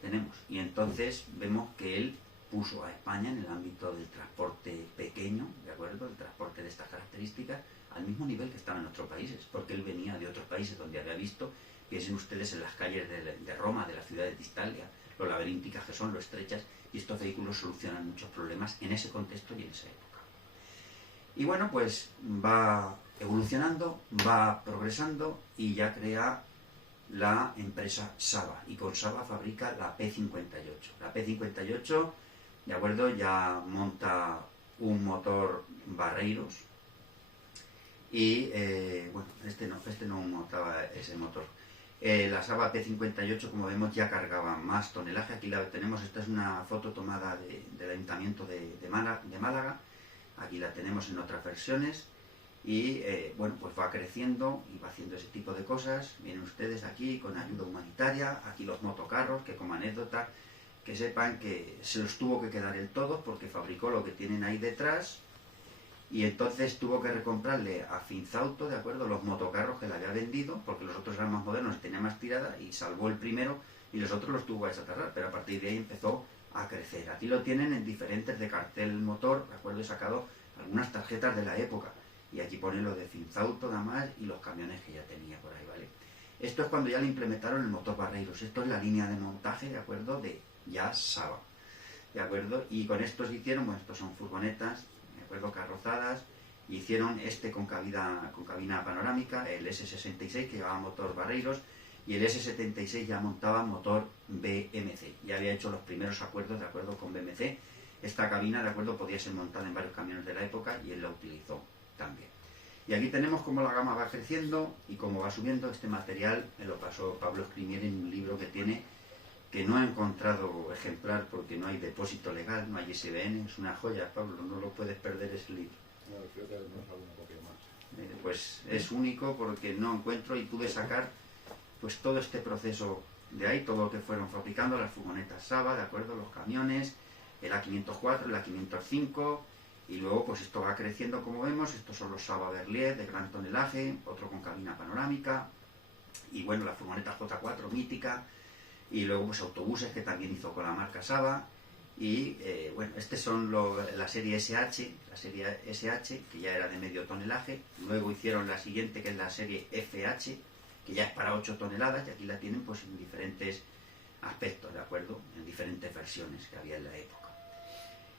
tenemos. Y entonces vemos que él puso a España en el ámbito del transporte pequeño, de acuerdo, el transporte de estas características, al mismo nivel que estaba en otros países, porque él venía de otros países donde había visto, piensen ustedes en las calles de Roma, de las ciudades de Italia, lo laberínticas que son, lo estrechas, y estos vehículos solucionan muchos problemas en ese contexto y en esa época. Y bueno, pues va evolucionando, va progresando y ya crea la empresa Saba, y con Saba fabrica la P58. La P58, de acuerdo, ya monta un motor Barreiros y, este no montaba ese motor. La Saba P58, como vemos, ya cargaba más tonelaje. Aquí la tenemos, esta es una foto tomada del Ayuntamiento de Málaga. Aquí la tenemos en otras versiones. Y pues va creciendo y va haciendo ese tipo de cosas. Vienen ustedes aquí con ayuda humanitaria. Aquí los motocarros, que como anécdota, que sepan que se los tuvo que quedar él todo porque fabricó lo que tienen ahí detrás. Y entonces tuvo que recomprarle a Finzauto, de acuerdo, los motocarros que le había vendido, porque los otros eran más modernos y tenía más tirada, y salvó el primero y los otros los tuvo que desatarrar, pero a partir de ahí empezó a crecer. Aquí lo tienen en diferentes de cartel motor, de acuerdo, he sacado algunas tarjetas de la época, y aquí pone lo de Finzauto nada más y los camiones que ya tenía por ahí, ¿vale? Esto es cuando ya le implementaron el motor Barreiros, esto es la línea de montaje, de acuerdo, de ya Saba, de acuerdo, y con estos hicieron, bueno, estos son furgonetas, de acuerdo, carrozadas, y hicieron este con cabina panorámica, el S66 que llevaba motor Barreiros, y el S76 ya montaba motor BMC, ya había hecho los primeros acuerdos, de acuerdo, con BMC. Esta cabina, de acuerdo, podía ser montada en varios camiones de la época y él la utilizó también. Y aquí tenemos cómo la gama va creciendo y cómo va subiendo. Este material me lo pasó Pablo Escrimier en un libro que tiene, que no he encontrado ejemplar porque no hay depósito legal, no hay ISBN, es una joya, Pablo, no lo puedes perder ese libro. No, creo que tenemos alguna copia más. Pues es único porque no encuentro y pude sacar pues todo este proceso De ahí todo lo que fueron fabricando, las furgonetas Saba, ¿de acuerdo? Los camiones, el A504, el A505, y luego pues esto va creciendo como vemos. Estos son los Saba Berliet de gran tonelaje, otro con cabina panorámica, y bueno, la furgoneta J4 mítica, y luego pues autobuses que también hizo con la marca Saba. Y bueno, estos son la serie SH, que ya era de medio tonelaje. Luego hicieron la siguiente, que es la serie FH, que ya es para 8 toneladas, y aquí la tienen pues en diferentes aspectos, ¿de acuerdo? En diferentes versiones que había en la época.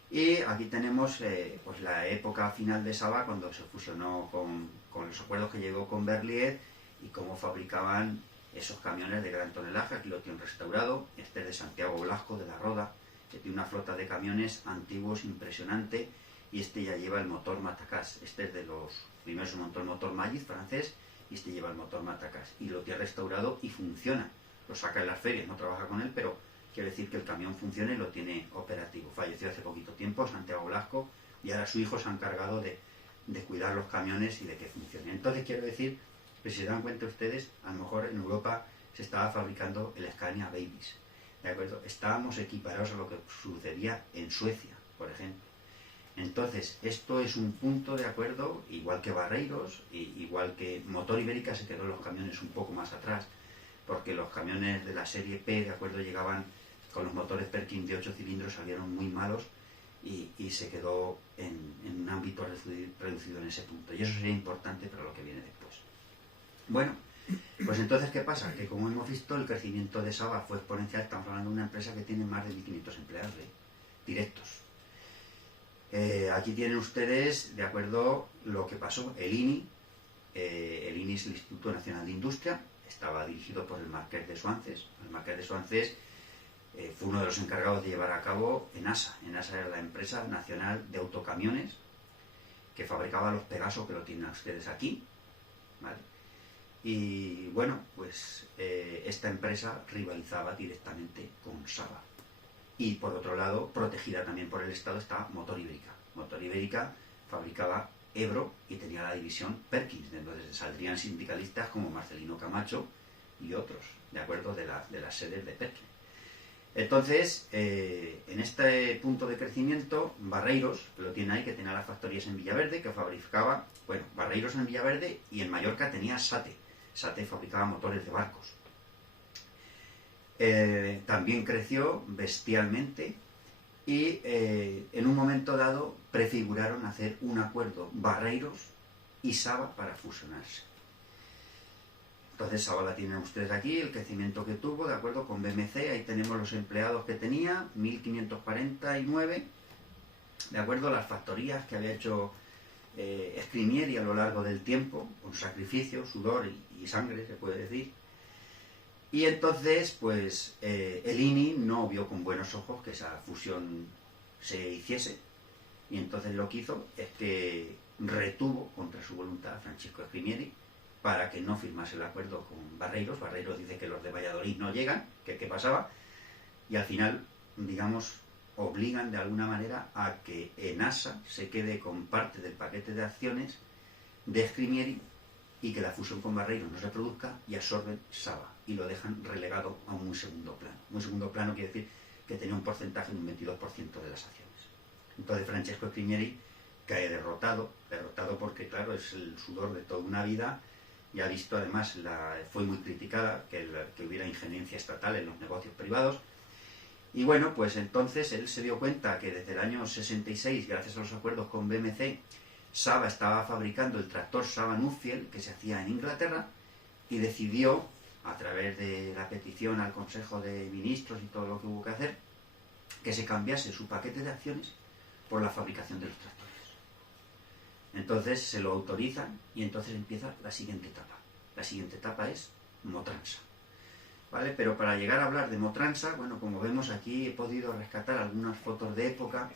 Y aquí tenemos pues la época final de Saba, cuando se fusionó con los acuerdos que llegó con Berliet y cómo fabricaban esos camiones de gran tonelaje. Aquí lo tienen restaurado. Este es de Santiago Blasco, de la Roda, que tiene una flota de camiones antiguos impresionante, y este ya lleva el motor Matacás. Este es de los primeros, un motor Magic francés, y este lleva el motor Matacás, y lo tiene restaurado y funciona. Lo saca en las ferias, no trabaja con él, pero quiere decir que el camión funciona y lo tiene operativo. Falleció hace poquito tiempo Santiago Blasco, y ahora su hijo se ha encargado de cuidar los camiones y de que funcionen. Entonces quiero decir que, si se dan cuenta ustedes, a lo mejor en Europa se estaba fabricando el Scania Babies, ¿de acuerdo? Estábamos equiparados a lo que sucedía en Suecia, por ejemplo. Entonces, esto es un punto, de acuerdo, igual que Barreiros, igual que Motor Ibérica se quedó en los camiones un poco más atrás, porque los camiones de la serie P, de acuerdo, llegaban con los motores Perkins de 8 cilindros, salieron muy malos, y se quedó en un ámbito reducido en ese punto. Y eso sería importante para lo que viene después. Bueno, pues entonces, ¿qué pasa? Que como hemos visto, el crecimiento de Saba fue exponencial. Estamos hablando de una empresa que tiene más de 1.500 empleados directos. Aquí tienen ustedes, de acuerdo, lo que pasó. El INI es el Instituto Nacional de Industria, estaba dirigido por el Marqués de Suances. El Marqués de Suances fue uno de los encargados de llevar a cabo ENASA. ENASA era la empresa nacional de autocamiones que fabricaba los Pegaso, que lo tienen ustedes aquí, ¿vale? Y bueno, pues esta empresa rivalizaba directamente con Saba. Y por otro lado, protegida también por el Estado, está Motor Ibérica. Motor Ibérica fabricaba Ebro y tenía la división Perkins, de donde saldrían sindicalistas como Marcelino Camacho y otros, de acuerdo, de las sedes de Perkins. Entonces, en este punto de crecimiento, Barreiros, que lo tiene ahí, que tenía las factorías en Villaverde, que fabricaba, bueno, Barreiros en Villaverde, y en Mallorca tenía Sate. Sate fabricaba motores de barcos. También creció bestialmente, y en un momento dado prefiguraron hacer un acuerdo Barreiros y Saba para fusionarse. Entonces Saba la tienen ustedes aquí, el crecimiento que tuvo, de acuerdo, con BMC. Ahí tenemos los empleados que tenía, 1.549, de acuerdo, las factorías que había hecho Escrimieri a lo largo del tiempo, con sacrificio, sudor y sangre, se puede decir. Y entonces, pues, el INI no vio con buenos ojos que esa fusión se hiciese, y entonces lo que hizo es que retuvo contra su voluntad a Francisco Escrimieri para que no firmase el acuerdo con Barreiros. Barreiros dice que los de Valladolid no llegan, que qué pasaba, y al final, digamos, obligan de alguna manera a que ENASA se quede con parte del paquete de acciones de Escrimieri, y que la fusión con Barreiros no se produzca, y absorben Saba y lo dejan relegado a un segundo plano. Un segundo plano quiere decir que tenía un porcentaje de un 22% de las acciones. Entonces Francesco Escrimieri cae derrotado porque, claro, es el sudor de toda una vida, y ha visto, además, fue muy criticada que hubiera injerencia estatal en los negocios privados. Y bueno, pues entonces él se dio cuenta que desde el año 66, gracias a los acuerdos con BMC, Saba estaba fabricando el tractor Saba Nuffield, que se hacía en Inglaterra, y decidió, a través de la petición al Consejo de Ministros y todo lo que hubo que hacer, que se cambiase su paquete de acciones por la fabricación de los tractores. Entonces se lo autorizan, y entonces empieza la siguiente etapa. La siguiente etapa es Motransa, ¿vale? Pero para llegar a hablar de Motransa, bueno, como vemos aquí, he podido rescatar algunas fotos de época,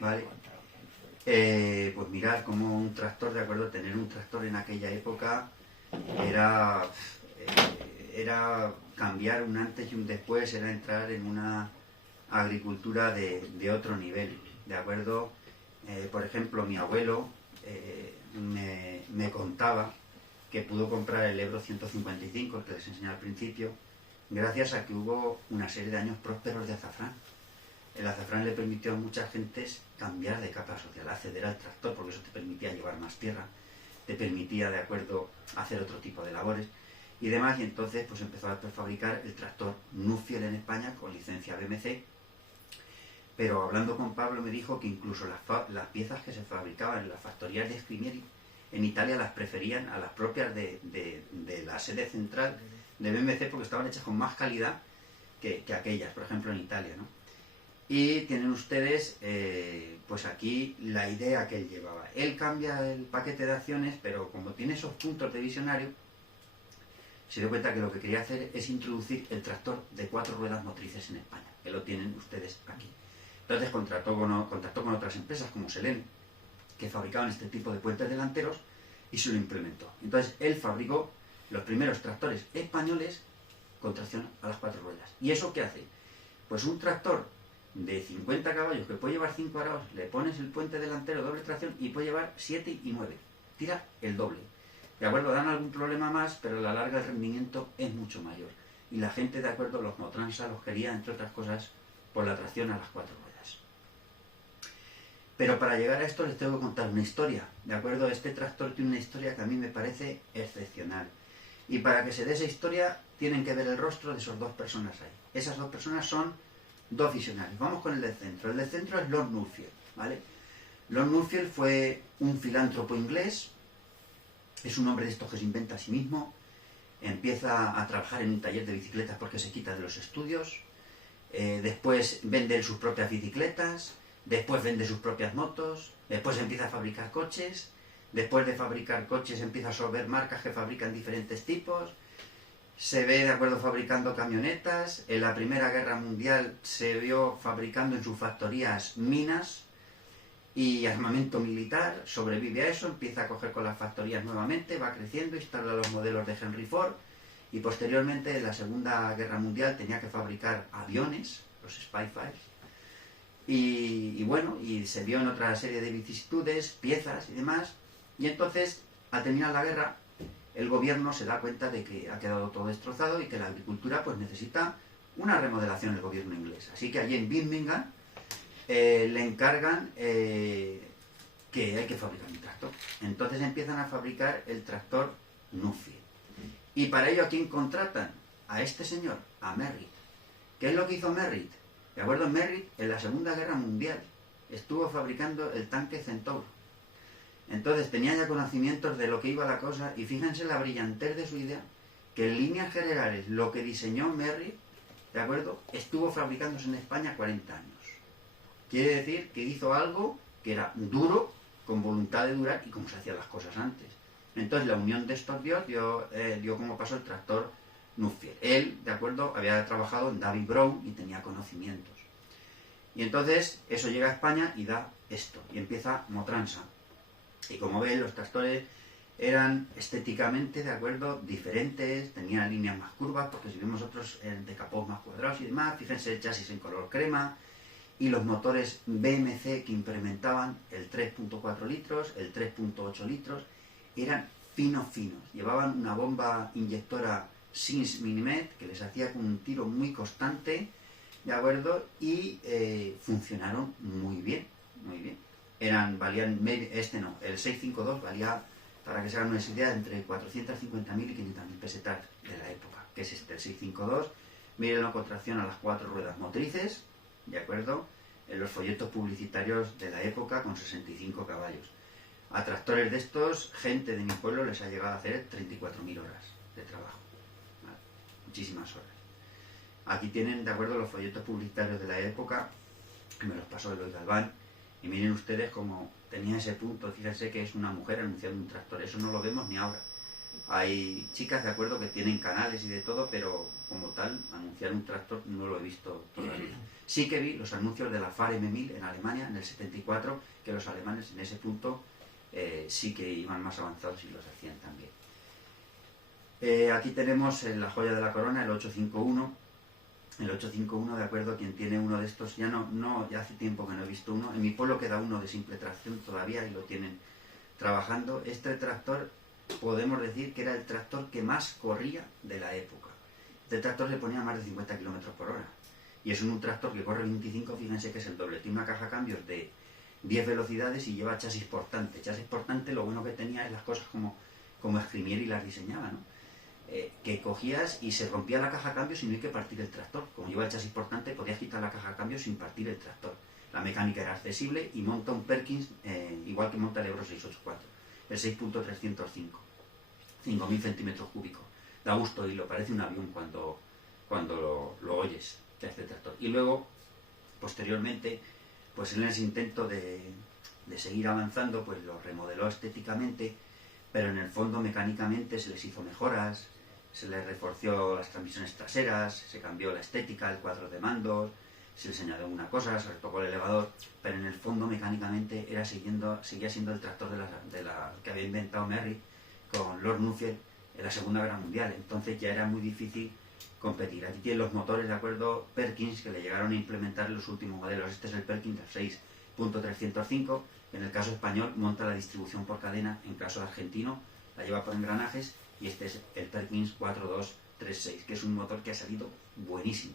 ¿vale? Pues mirad como un tractor, de acuerdo, tener un tractor en aquella época era cambiar un antes y un después, era entrar en una agricultura de otro nivel, de acuerdo. Por ejemplo, mi abuelo me contaba que pudo comprar el Ebro 155, el que les enseñé al principio, gracias a que hubo una serie de años prósperos de azafrán. El azafrán le permitió a muchas gentes cambiar de capa social, acceder al tractor, porque eso te permitía llevar más tierra, te permitía, de acuerdo, hacer otro tipo de labores y demás, y entonces pues empezó a fabricar el tractor Nuffield en España con licencia BMC, pero hablando con Pablo me dijo que incluso las piezas que se fabricaban en las factorías de Scrimieri en Italia las preferían a las propias de la sede central de BMC porque estaban hechas con más calidad que aquellas, por ejemplo en Italia, ¿no? Y tienen ustedes, pues aquí la idea que él llevaba. Él cambia el paquete de acciones, pero como tiene esos puntos de visionario, se dio cuenta que lo que quería hacer es introducir el tractor de 4 ruedas motrices en España, que lo tienen ustedes aquí. Entonces contactó con otras empresas como Selene, que fabricaban este tipo de puentes delanteros, y se lo implementó. Entonces él fabricó los primeros tractores españoles con tracción a las 4 ruedas. ¿Y eso qué hace? Pues un tractor de 50 caballos que puede llevar 5 araos, le pones el puente delantero doble tracción y puede llevar 7 y 9. Tira el doble. De acuerdo, dan algún problema más, pero a la larga el rendimiento es mucho mayor. Y la gente, de acuerdo, los Motransa los quería, entre otras cosas, por la tracción a las 4 ruedas. Pero para llegar a esto les tengo que contar una historia. De acuerdo, este tractor tiene una historia que a mí me parece excepcional. Y para que se dé esa historia, tienen que ver el rostro de esas 2 personas ahí. Esas 2 personas son 2 visionarios. Vamos con el del centro. El del centro es Lord Nuffield, ¿vale? Lord Nuffield fue un filántropo inglés, es un hombre de estos que se inventa a sí mismo, empieza a trabajar en un taller de bicicletas porque se quita de los estudios, después vende sus propias bicicletas, después vende sus propias motos, después empieza a fabricar coches, después de fabricar coches empieza a ver marcas que fabrican diferentes tipos, se ve, de acuerdo, fabricando camionetas. En la Primera Guerra Mundial se vio fabricando en sus factorías minas y armamento militar, sobrevive a eso, empieza a coger con las factorías nuevamente, va creciendo, instala los modelos de Henry Ford y posteriormente en la Segunda Guerra Mundial tenía que fabricar aviones, los Spitfires, y bueno, y se vio en otra serie de vicisitudes, piezas y demás, y entonces, al terminar la guerra, el gobierno se da cuenta de que ha quedado todo destrozado y que la agricultura pues necesita una remodelación del gobierno inglés. Así que allí en Birmingham le encargan que hay que fabricar un tractor. Entonces empiezan a fabricar el tractor Nuffield. Y para ello, ¿a quién contratan? A este señor, a Merritt. ¿Qué es lo que hizo Merritt? De acuerdo, Merritt en la Segunda Guerra Mundial estuvo fabricando el tanque Centaur. Entonces tenía ya conocimientos de lo que iba la cosa y fíjense la brillantez de su idea, que en líneas generales lo que diseñó Merritt, ¿de acuerdo?, estuvo fabricándose en España 40 años. Quiere decir que hizo algo que era duro, con voluntad de durar y como se hacían las cosas antes. Entonces la unión de estos dio como paso el tractor Nuffield. Él, de acuerdo, había trabajado en David Brown y tenía conocimientos. Y entonces eso llega a España y da esto, y empieza Motransa. Y como ven, los tractores eran estéticamente, de acuerdo, diferentes, tenían líneas más curvas, porque si vemos otros de capós más cuadrados y demás, fíjense el chasis en color crema, y los motores BMC que implementaban el 3.4 litros, el 3.8 litros, eran finos, llevaban una bomba inyectora Sims Minimet, que les hacía con un tiro muy constante, ¿de acuerdo? Y funcionaron muy bien, muy bien. Valían, el 652 valía, para que se hagan una idea, entre 450.000 y 500.000 pesetas de la época, que es este, el 652. Miren la contracción a las 4 ruedas motrices, ¿de acuerdo? En los folletos publicitarios de la época con 65 caballos. A tractores de estos, gente de mi pueblo les ha llegado a hacer 34.000 horas de trabajo. ¿Vale? Muchísimas horas. Aquí tienen, de acuerdo, los folletos publicitarios de la época, que me los pasó Eloy Galván. Y miren ustedes cómo tenía ese punto, fíjense que es una mujer anunciando un tractor, eso no lo vemos ni ahora. Hay chicas, de acuerdo, que tienen canales y de todo, pero como tal, anunciar un tractor no lo he visto todavía. Sí que vi los anuncios de la FAR M1000 en Alemania, en el 74, que los alemanes en ese punto sí que iban más avanzados y los hacían también. Aquí tenemos la joya de la corona, el 851. El 851, de acuerdo, quien tiene uno de estos, ya hace tiempo que no he visto uno. En mi pueblo queda uno de simple tracción todavía y lo tienen trabajando. Este tractor podemos decir que era el tractor que más corría de la época. Este tractor le ponía más de 50 kilómetros por hora. Y es un tractor que corre 25, fíjense que es el doble. Tiene una caja de cambios de 10 velocidades y lleva chasis portante. Chasis portante, lo bueno que tenía es las cosas como Escrimieri las diseñaba, ¿no? Que cogías y se rompía la caja de cambios sin no hay que partir el tractor. Como lleva el chasis portante, podías quitar la caja de cambios sin partir el tractor. La mecánica era accesible y monta un Perkins igual que monta el Ebro 684, el 6.305, 5.000 centímetros cúbicos. Da gusto y lo parece un avión cuando lo oyes, que hace el tractor. Y luego, posteriormente, pues en ese intento de seguir avanzando, pues lo remodeló estéticamente, pero en el fondo mecánicamente se les hizo mejoras, se les reforzó las transmisiones traseras, se cambió la estética, el cuadro de mandos, se les añadió una cosa, se retocó el elevador, pero en el fondo mecánicamente seguía siendo el tractor que había inventado Merritt con Lord Nuffield en la Segunda Guerra Mundial. Entonces ya era muy difícil competir. Aquí tienen los motores, de acuerdo, Perkins, que le llegaron a implementar en los últimos modelos. Este es el Perkins del 6.305. En el caso español monta la distribución por cadena, en caso argentino la lleva por engranajes, y este es el Perkins 4236, que es un motor que ha salido buenísimo.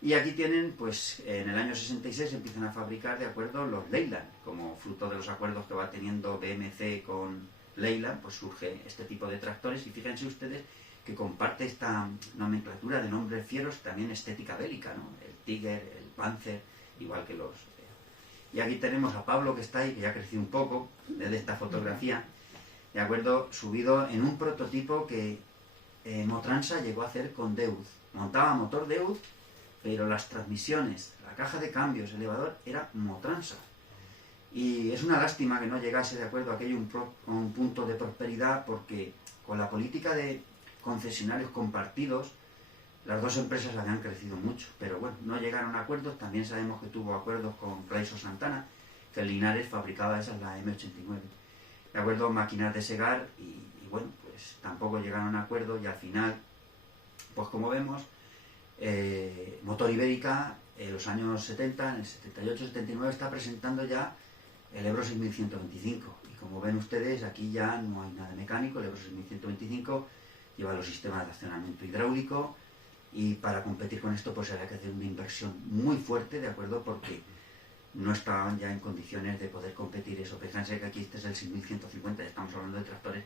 Y aquí tienen, pues en el año 66 empiezan a fabricar, de acuerdo, los Leyland, como fruto de los acuerdos que va teniendo BMC con Leyland, pues surge este tipo de tractores, y fíjense ustedes que comparte esta nomenclatura de nombres fieros, también estética bélica, ¿no? El Tiger, el Panzer, igual que los... Y aquí tenemos a Pablo, que está ahí, que ya ha crecido un poco, desde esta fotografía, de acuerdo, subido en un prototipo que Motransa llegó a hacer con Deutz. Montaba motor Deutz, pero las transmisiones, la caja de cambios, el elevador, era Motransa. Y es una lástima que no llegase, de acuerdo, aquello a un punto de prosperidad, porque con la política de concesionarios compartidos, las dos empresas habían crecido mucho, pero bueno, no llegaron a acuerdos. También sabemos que tuvo acuerdos con Chrysler Santana, que el Linares fabricaba esas, la M89. De acuerdo, máquinas de segar, y bueno, pues tampoco llegaron a acuerdo, y al final, pues como vemos, Motor Ibérica, en los años 70, en el 78-79, está presentando ya el Ebro 6125. Y como ven ustedes, aquí ya no hay nada mecánico. El Ebro 6125 lleva los sistemas de accionamiento hidráulico, y para competir con esto pues había que hacer una inversión muy fuerte, de acuerdo, porque no estaban ya en condiciones de poder competir eso. Fíjense que aquí este es el 6150, estamos hablando de tractores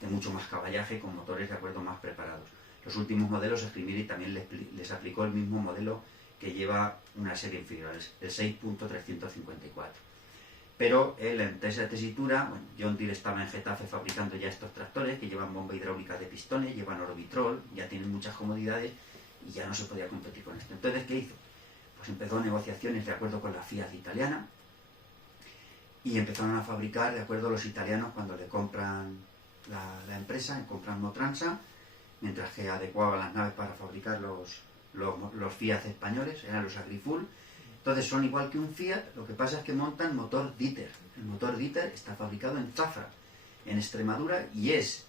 de mucho más caballaje, con motores, de acuerdo, más preparados. Los últimos modelos, Escrimieri también les aplicó el mismo modelo que lleva una serie inferior, el 6.354. Pero en esa tesitura, bueno, John Deere estaba en Getafe fabricando ya estos tractores que llevan bomba hidráulica de pistones, llevan Orbitrol, ya tienen muchas comodidades, y ya no se podía competir con esto. Entonces, ¿qué hizo? Pues empezó negociaciones de acuerdo con la Fiat italiana, y empezaron a fabricar, de acuerdo, los italianos, cuando le compran la empresa, compran Motransa, mientras que adecuaban las naves para fabricar los Fiat españoles, eran los Agrifull. Entonces son igual que un Fiat, lo que pasa es que montan motor Dieter. El motor Dieter está fabricado en Zafra, en Extremadura, y es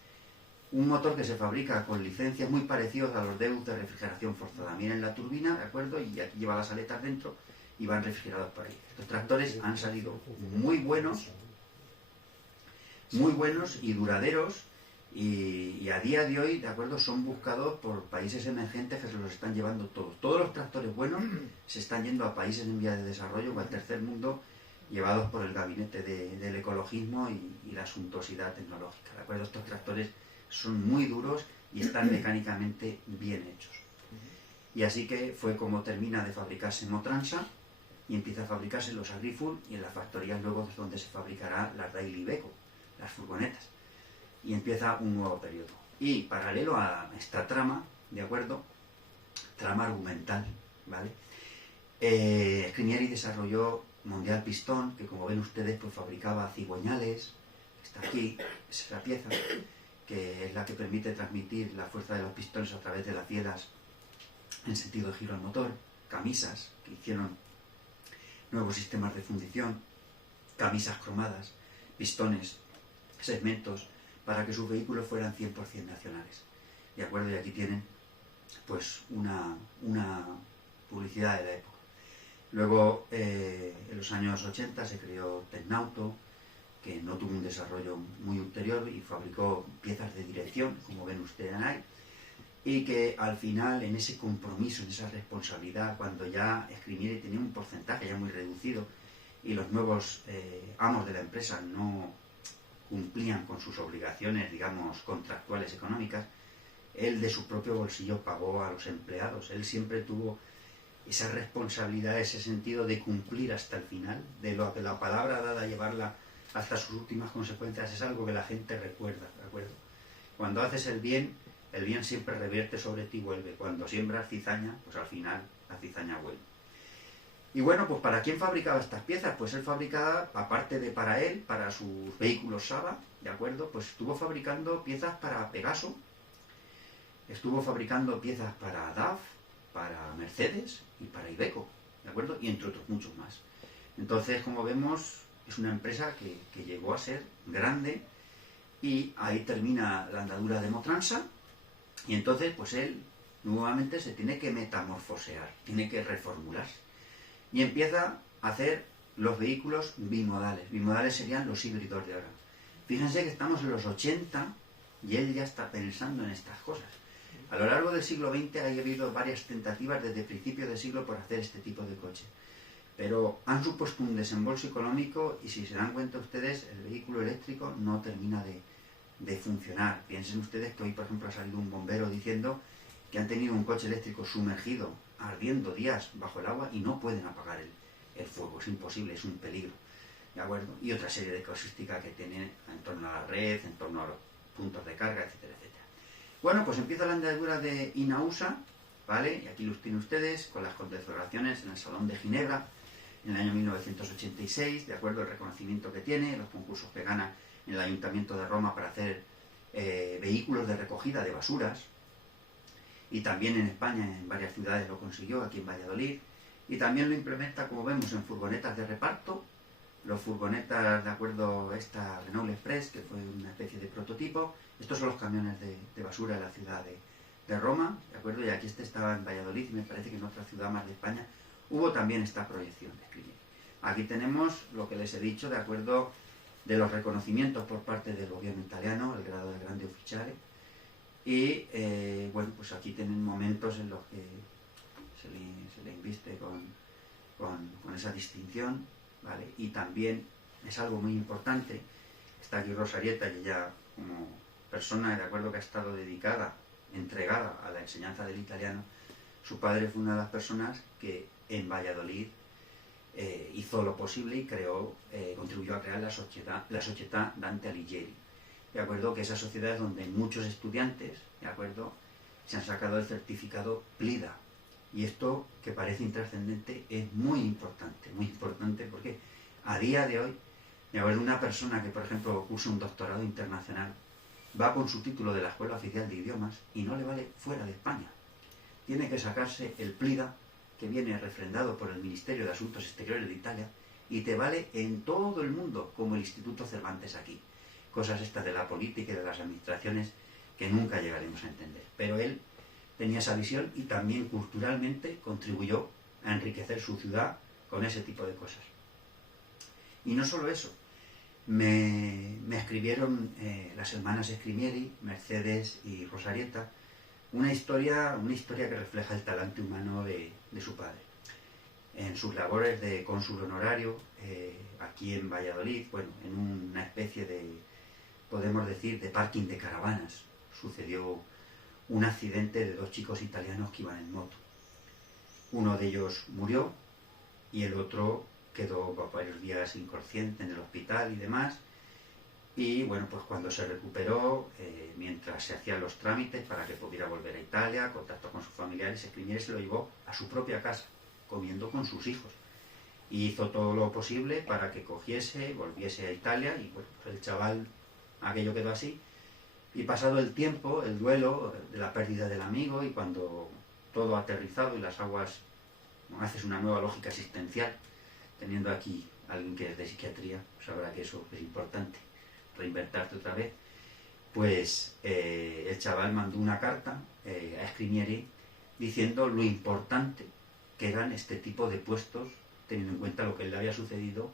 un motor que se fabrica con licencias muy parecidos a los Deutz de refrigeración forzada. Miren la turbina, ¿de acuerdo? Y aquí lleva las aletas dentro y van refrigerados por ahí. Estos tractores han salido muy buenos y duraderos, y a día de hoy, ¿de acuerdo?, son buscados por países emergentes que se los están llevando todos. Todos los tractores buenos se están yendo a países en vía de desarrollo o al tercer mundo, llevados por el gabinete del ecologismo y la suntuosidad tecnológica, ¿de acuerdo? Estos tractores son muy duros y están mecánicamente bien hechos. Y así que fue como termina de fabricarse Motransa y empieza a fabricarse los Agrifull, y en las factorías luego es donde se fabricará las Daily Iveco, las furgonetas. Y empieza un nuevo periodo. Y paralelo a esta trama, ¿de acuerdo?, trama argumental, ¿vale?, Escrimieri desarrolló Mondial Pistón, que como ven ustedes, pues fabricaba cigüeñales, que está aquí, es la pieza, que es la que permite transmitir la fuerza de los pistones a través de las bielas en sentido de giro al motor, camisas, que hicieron nuevos sistemas de fundición, camisas cromadas, pistones, segmentos, para que sus vehículos fueran 100% nacionales. ¿De acuerdo? Y aquí tienen pues una publicidad de la época. Luego, en los años 80 se creó Tecnauto, que no tuvo un desarrollo muy ulterior y fabricó piezas de dirección, como ven ustedes ahí, y que al final, en ese compromiso, en esa responsabilidad, cuando ya Scrimieri tenía un porcentaje ya muy reducido y los nuevos amos de la empresa no cumplían con sus obligaciones, digamos, contractuales económicas, él de su propio bolsillo pagó a los empleados. Él siempre tuvo esa responsabilidad, ese sentido de cumplir hasta el final, de lo que la palabra dada, llevarla hasta sus últimas consecuencias, es algo que la gente recuerda, ¿de acuerdo? Cuando haces el bien siempre revierte sobre ti y vuelve. Cuando siembras cizaña, pues al final la cizaña vuelve. Y bueno, pues ¿para quién fabricaba estas piezas? Pues él fabricaba, aparte de para él, para sus vehículos Saba, ¿de acuerdo? Pues estuvo fabricando piezas para Pegaso, estuvo fabricando piezas para DAF, para Mercedes y para Iveco, ¿de acuerdo? Y entre otros muchos más. Entonces, como vemos, es una empresa que llegó a ser grande, y ahí termina la andadura de Motransa, y entonces pues él nuevamente se tiene que metamorfosear, tiene que reformularse, y empieza a hacer los vehículos bimodales. Bimodales serían los híbridos de ahora. Fíjense que estamos en los 80 y él ya está pensando en estas cosas. A lo largo del siglo XX ha habido varias tentativas desde principios del siglo por hacer este tipo de coche, pero han supuesto un desembolso económico, y si se dan cuenta ustedes, el vehículo eléctrico no termina de funcionar. Piensen ustedes que hoy, por ejemplo, ha salido un bombero diciendo que han tenido un coche eléctrico sumergido, ardiendo días bajo el agua, y no pueden apagar el fuego. Es imposible, es un peligro, ¿de acuerdo? Y otra serie de casuística que tiene en torno a la red, en torno a los puntos de carga, etcétera, etcétera. Bueno, pues empieza la andadura de Inausa, ¿vale? Y aquí los tienen ustedes, con las condecoraciones en el Salón de Ginebra, en el año 1986, ¿de acuerdo? El reconocimiento que tiene, los concursos que gana en el Ayuntamiento de Roma para hacer vehículos de recogida de basuras, y también en España, en varias ciudades lo consiguió, aquí en Valladolid, y también lo implementa, como vemos, en furgonetas de reparto, los furgonetas, de acuerdo, esta Renault Express, que fue una especie de prototipo. Estos son los camiones de basura de la ciudad de Roma, ¿de acuerdo? Y aquí estaba en Valladolid, y me parece que en otra ciudad más de España hubo también esta proyección de Scrimieri. Aquí tenemos lo que les he dicho, de acuerdo, de los reconocimientos por parte del gobierno italiano, el grado de grande ufficiale, y bueno, pues aquí tienen momentos en los que se le inviste con esa distinción, ¿vale? Y también es algo muy importante, está aquí Rosarietta, y ella como persona, de acuerdo, que ha estado dedicada, entregada a la enseñanza del italiano. Su padre fue una de las personas que en Valladolid hizo lo posible y contribuyó a crear la Società Dante Alighieri, ¿de acuerdo? Que esa sociedad es donde muchos estudiantes, ¿de acuerdo?, se han sacado el certificado PLIDA. Y esto, que parece intrascendente, es muy importante porque a día de hoy, ¿de acuerdo?, una persona que, por ejemplo, cursa un doctorado internacional, va con su título de la Escuela Oficial de Idiomas y no le vale fuera de España. Tiene que sacarse el PLIDA, que viene refrendado por el Ministerio de Asuntos Exteriores de Italia, y te vale en todo el mundo, como el Instituto Cervantes aquí. Cosas estas de la política y de las administraciones que nunca llegaremos a entender. Pero él tenía esa visión, y también culturalmente contribuyó a enriquecer su ciudad con ese tipo de cosas. Y no solo eso, me escribieron las hermanas Scrimieri, Mercedes y Rosarietta, una historia que refleja el talante humano de su padre. En sus labores de cónsul honorario, aquí en Valladolid, bueno, en una especie de, podemos decir, de parking de caravanas, sucedió un accidente de dos chicos italianos que iban en moto. Uno de ellos murió y el otro quedó varios días inconsciente en el hospital y demás. Y bueno, pues cuando se recuperó, mientras se hacían los trámites para que pudiera volver a Italia, contactó con sus familiares, Scrimieri se lo llevó a su propia casa, comiendo con sus hijos. Y hizo todo lo posible para que cogiese, volviese a Italia, y bueno, pues el chaval, aquello quedó así. Y pasado el tiempo, el duelo de la pérdida del amigo, y cuando todo ha aterrizado y las aguas, bueno, haces una nueva lógica existencial, teniendo aquí a alguien que es de psiquiatría, sabrá que eso es importante, reinventarte otra vez. Pues el chaval mandó una carta a Scrimieri diciendo lo importante que eran este tipo de puestos, teniendo en cuenta lo que le había sucedido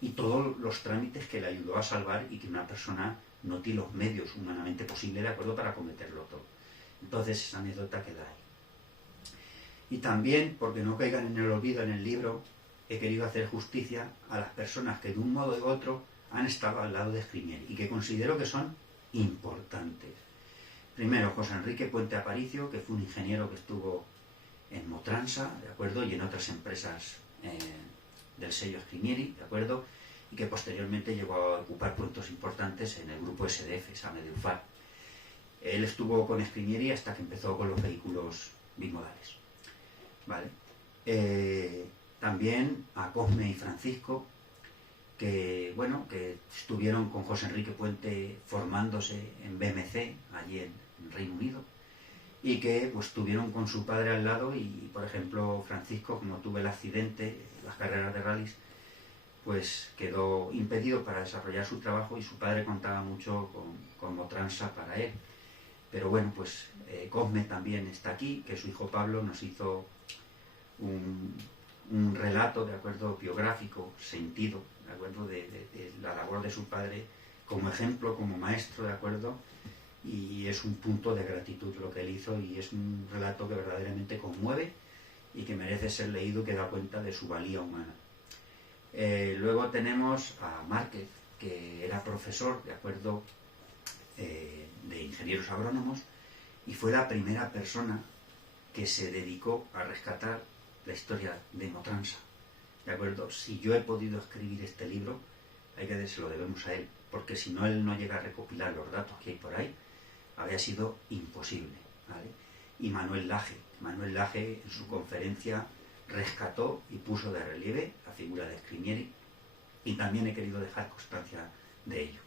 y todos los trámites que le ayudó a salvar y que una persona no tiene los medios humanamente posibles, ¿de acuerdo?, para cometerlo todo. Entonces esa anécdota queda ahí. Y también, porque no caigan en el olvido en el libro, he querido hacer justicia a las personas que de un modo u otro han estado al lado de Scrimieri y que considero que son importantes. Primero, José Enrique Puente Aparicio, que fue un ingeniero que estuvo en Motransa, ¿de acuerdo?, y en otras empresas del sello Scrimieri, ¿de acuerdo?, y que posteriormente llegó a ocupar puestos importantes en el grupo SDF, Same de Ufar. Él estuvo con Scrimieri hasta que empezó con los vehículos bimodales, ¿vale? También a Cosme y Francisco, que, bueno, que estuvieron con José Enrique Puente formándose en BMC, allí en Reino Unido, y que pues estuvieron con su padre al lado y, por ejemplo, Francisco, como tuvo el accidente en las carreras de rallies, pues quedó impedido para desarrollar su trabajo y su padre contaba mucho con Motransa para él. Pero bueno, pues Cosme también está aquí, que su hijo Pablo nos hizo un relato, ¿de acuerdo?, biográfico, sentido, ¿de acuerdo?, de la labor de su padre como ejemplo, como maestro, ¿de acuerdo?, y es un punto de gratitud lo que él hizo y es un relato que verdaderamente conmueve y que merece ser leído, que da cuenta de su valía humana. Luego tenemos a Márquez, que era profesor, ¿de acuerdo?, de ingenieros agrónomos, y fue la primera persona que se dedicó a rescatar la historia de Motransa, ¿de acuerdo? Si yo he podido escribir este libro, se lo debemos a él, porque si no, él no llega a recopilar los datos que hay por ahí, habría sido imposible, ¿vale? Y Manuel Laje en su conferencia rescató y puso de relieve la figura de Scrimieri, y también he querido dejar constancia de ello.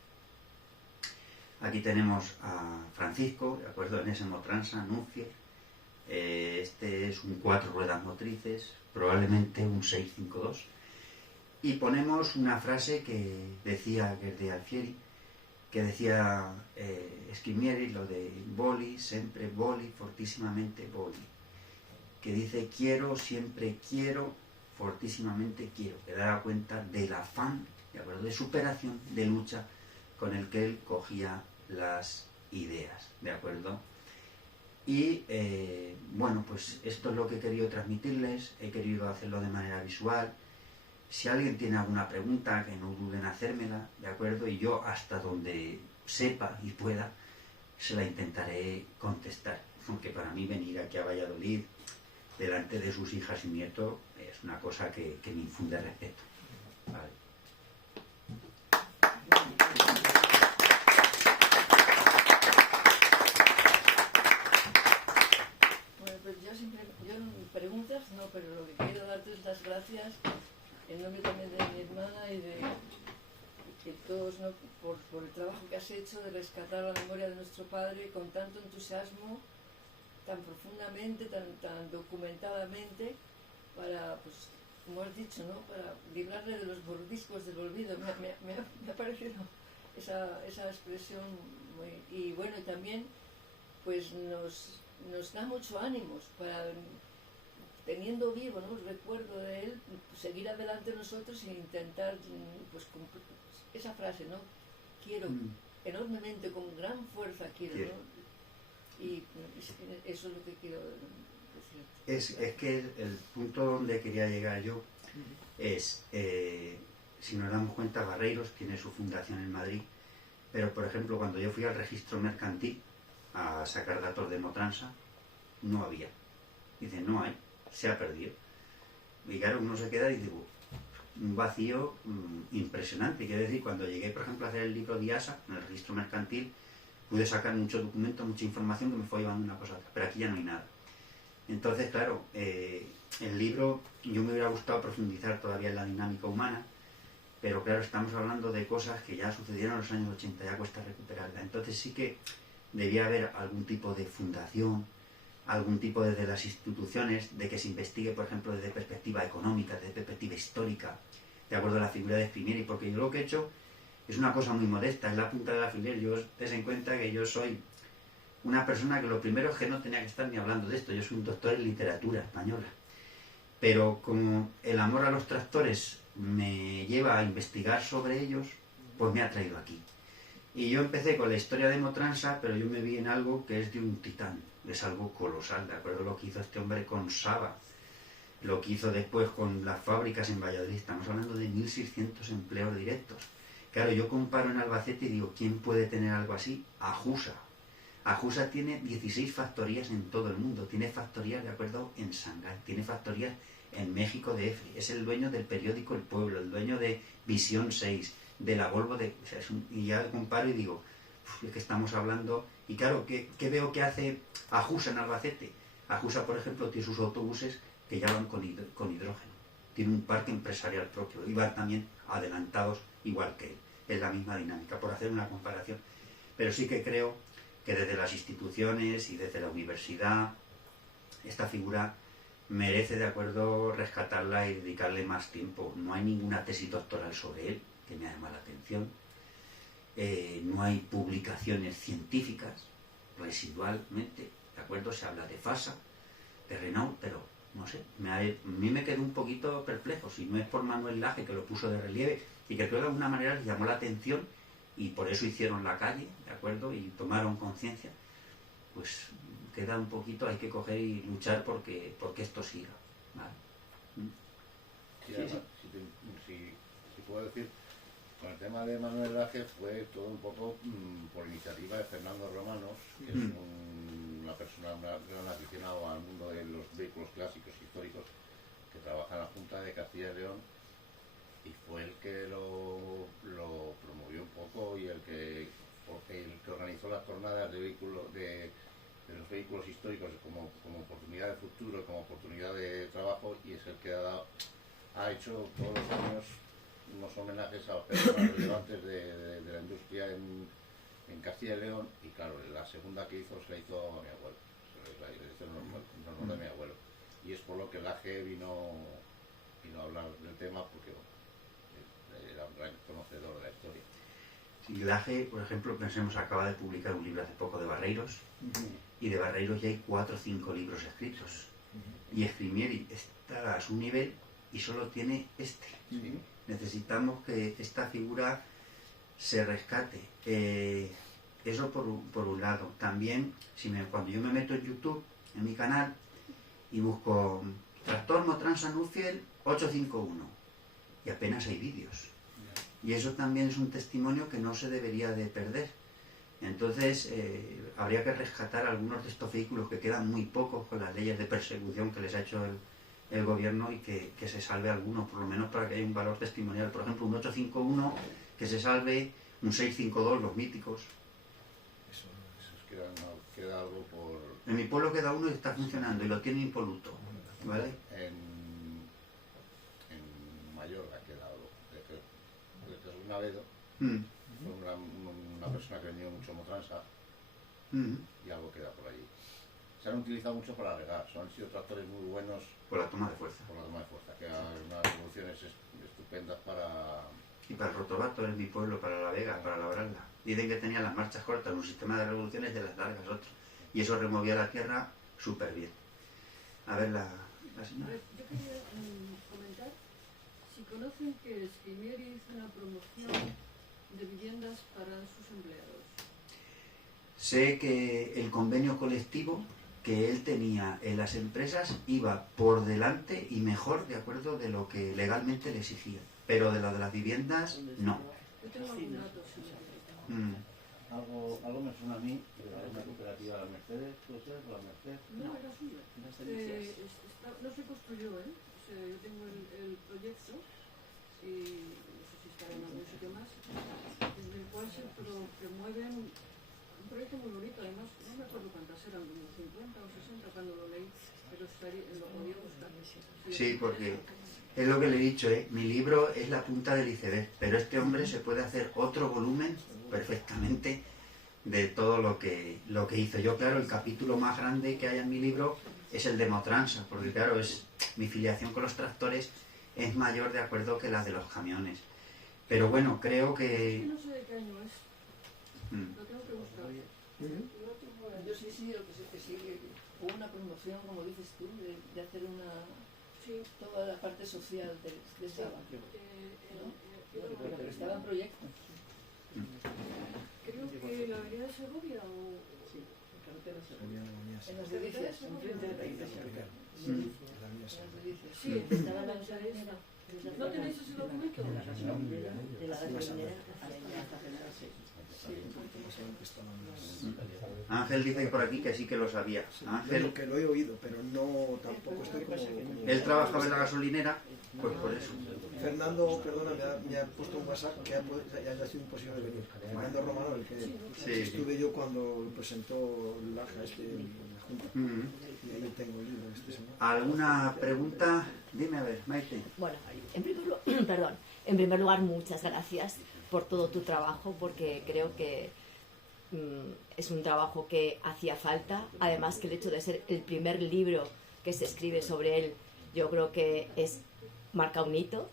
Aquí tenemos a Francisco, ¿de acuerdo?, en ese Motransa, Nuncie. Este es un 4 ruedas motrices, probablemente un 652. Y ponemos una frase que decía Gerde Alfieri, que decía Scrimieri, lo de voli, sempre voli, fortissimamente voli, que dice quiero, siempre quiero, fortísimamente quiero, que daba cuenta del afán, ¿de acuerdo?, de superación, de lucha con el que él cogía las ideas, ¿de acuerdo? Y bueno, pues esto es lo que he querido transmitirles, he querido hacerlo de manera visual. Si alguien tiene alguna pregunta, que no duden en hacérmela, ¿de acuerdo? Y yo, hasta donde sepa y pueda, se la intentaré contestar. Aunque para mí venir aquí a Valladolid, delante de sus hijas y nietos, es una cosa que me infunde respeto, ¿vale? Preguntas, no, pero lo que quiero darte es las gracias en nombre también de mi hermana y de todos, ¿no?, por el trabajo que has hecho de rescatar la memoria de nuestro padre con tanto entusiasmo, tan profundamente, tan documentadamente, para, pues, como has dicho, ¿no?, para librarle de los mordiscos del olvido. Me ha parecido esa expresión muy... Y bueno, y también pues nos da mucho ánimos para, teniendo vivo, ¿no?, el recuerdo de él, seguir adelante nosotros e intentar, pues, esa frase, ¿no?, quiero enormemente, con gran fuerza quiero, ¿no? Y eso es lo que quiero decir. Es que el punto donde quería llegar yo es, si nos damos cuenta, Barreiros tiene su fundación en Madrid, pero por ejemplo cuando yo fui al registro mercantil a sacar datos de Motransa, no había. Dice, no hay, se ha perdido. Y claro, uno se queda y dice, un vacío impresionante. Quiero decir, cuando llegué, por ejemplo, a hacer el libro de ASA, en el registro mercantil, pude sacar muchos documentos, mucha información que me fue llevando una cosa a otra, pero aquí ya no hay nada. Entonces, claro, el libro, yo me hubiera gustado profundizar todavía en la dinámica humana, pero claro, estamos hablando de cosas que ya sucedieron en los años 80, ya cuesta recuperarla. Entonces sí que debía haber algún tipo de fundación, algún tipo desde las instituciones, de que se investigue, por ejemplo, desde perspectiva económica, desde perspectiva histórica, de acuerdo a la figura de Scrimieri, porque yo lo que he hecho es una cosa muy modesta, es la punta del alfiler. Yo des en cuenta que yo soy una persona que lo primero es que no tenía que estar ni hablando de esto, yo soy un doctor en literatura española. pero como el amor a los tractores me lleva a investigar sobre ellos, pues me ha traído aquí. Y yo empecé con la historia de Motransa, pero yo me vi en algo que es de un titán, es algo colosal, ¿de acuerdo? Lo que hizo este hombre con Saba, lo que hizo después con las fábricas en Valladolid, estamos hablando de 1.600 empleos directos. Claro, yo comparo en Albacete y digo, ¿quién puede tener algo así? Ajusa. Ajusa tiene 16 factorías en todo el mundo, tiene factorías, de acuerdo, en Shanghái, tiene factorías en México de EFRI, es el dueño del periódico El Pueblo, el dueño de Visión 6, de la Volvo, o sea, y ya comparo y digo, es que estamos hablando, y claro, ¿qué veo que hace Ajusa en Albacete? Ajusa, por ejemplo, tiene sus autobuses que ya van con hidrógeno, tiene un parque empresarial propio, y van también adelantados igual que él, es la misma dinámica, por hacer una comparación, pero sí que creo que desde las instituciones y desde la universidad esta figura merece, de acuerdo, rescatarla y dedicarle más tiempo. No hay ninguna tesis doctoral sobre él que me llama la atención, no hay publicaciones científicas, residualmente, de acuerdo, se habla de FASA, de Renault, pero no sé, a mí me quedó un poquito perplejo, si no es por Manuel Laje, que lo puso de relieve y que creo de alguna manera les llamó la atención y por eso hicieron la calle, ¿de acuerdo? Y tomaron conciencia, pues queda un poquito, hay que coger y luchar porque esto siga, ¿vale? Sí, además, si puedo decir, con el tema de Manuel Laje fue todo un poco por iniciativa de Fernando Romanos, que es una persona, un gran aficionado al mundo de los vehículos clásicos históricos, que trabaja en la Junta de Castilla y León, y fue el que lo promovió un poco y el que organizó las jornadas de vehículos de los vehículos históricos como oportunidad de futuro, como oportunidad de trabajo, y es el que ha hecho todos los años unos homenajes a personas relevantes de la industria en Castilla y León, y claro, la segunda que hizo se la hizo a mi abuelo, es el honor de mi abuelo, y es por lo que el AGE vino a hablar del tema, porque era un gran conocedor de la historia. Sí, Laje, por ejemplo, pensemos, acaba de publicar un libro hace poco de Barreiros, y de Barreiros ya hay 4 o 5 libros escritos, y Escrimieri está a su nivel y solo tiene este. Necesitamos que esta figura se rescate. Eso por un lado. También, cuando yo me meto en YouTube, en mi canal, y busco Tractor Motransa Nuffiel 851, y apenas hay vídeos. Y eso también es un testimonio que no se debería de perder. Entonces, habría que rescatar algunos de estos vehículos que quedan muy pocos con las leyes de persecución que les ha hecho el gobierno, y que se salve alguno, por lo menos para que haya un valor testimonial. Por ejemplo, un 851, que se salve, un 652, los míticos. Eso queda algo por... En mi pueblo queda uno y está funcionando, y lo tiene impoluto, ¿vale? En Mallorca queda algo. Desde un Avedo, fue una persona que vendió mucho Motransa, y algo queda por allí. Se han utilizado mucho para regar, han sido tractores muy buenos por la toma de fuerza. Por la toma de fuerza, que hay unas soluciones estupendas para... Y para el rotovator en mi pueblo, para la vega, para labrarla. Dicen que tenía las marchas cortas, un sistema de revoluciones, de las largas otro. Y eso removía la tierra súper bien. A ver, la señora. Yo quería comentar si conocen que Escrimieri hizo una promoción de viviendas para sus empleados. Sé que el convenio colectivo que él tenía en las empresas iba por delante y mejor, de acuerdo, de lo que legalmente le exigía. Pero de lo de las viviendas, no. Yo tengo algún dato, sí. Algo me suena a mí, una cooperativa, la Mercedes, ¿puede ser? ¿La Mercedes? No, era suya. No se construyó, ¿eh? O sea, yo tengo el proyecto, y no sé si estará en algún sitio más, en el cual se promueven un proyecto muy bonito, además, no me acuerdo cuántas eran, como 50 o 60 cuando lo leí, pero lo podía buscar. Sí, porque es lo que le he dicho, mi libro es la punta del iceberg, pero este hombre se puede hacer otro volumen perfectamente de todo lo que hizo. Yo, claro, el capítulo más grande que hay en mi libro es el de Motransa, porque claro, mi filiación con los tractores es mayor, de acuerdo, que la de los camiones. Pero bueno, creo que... No sé de qué año es. Lo tengo que buscar. Yo sí, lo que sé que sí, hubo una promoción, como dices tú, de hacer una... Sí, Sí. toda la parte social de Saba, ¿no? Pero estaba en proyecto. Creo que la avenida de Segovia o... En las delicias, enfrente de la iglesia. En las delicias. Sí, Estaba la gasolinera. ¿no tenéis ese documento? De la gasolinera a la iglesia. Ángel dice por aquí que sí que lo sabía. Ángel, Que lo he oído, pero no tampoco estoy como... él trabajaba en la gasolinera, pues por eso. Fernando, perdona, me ha puesto un WhatsApp que ya ha sido imposible de venir. Fernando Romano, el que Sí. estuve yo cuando presentó el AJA en la Junta. Y ahí tengo el libro de este señor. ¿Alguna pregunta? Dime a ver, Maite. Bueno, en primer lugar, muchas gracias por todo tu trabajo, porque creo que es un trabajo que hacía falta. Además, que el hecho de ser el primer libro que se escribe sobre él, yo creo que marca un hito,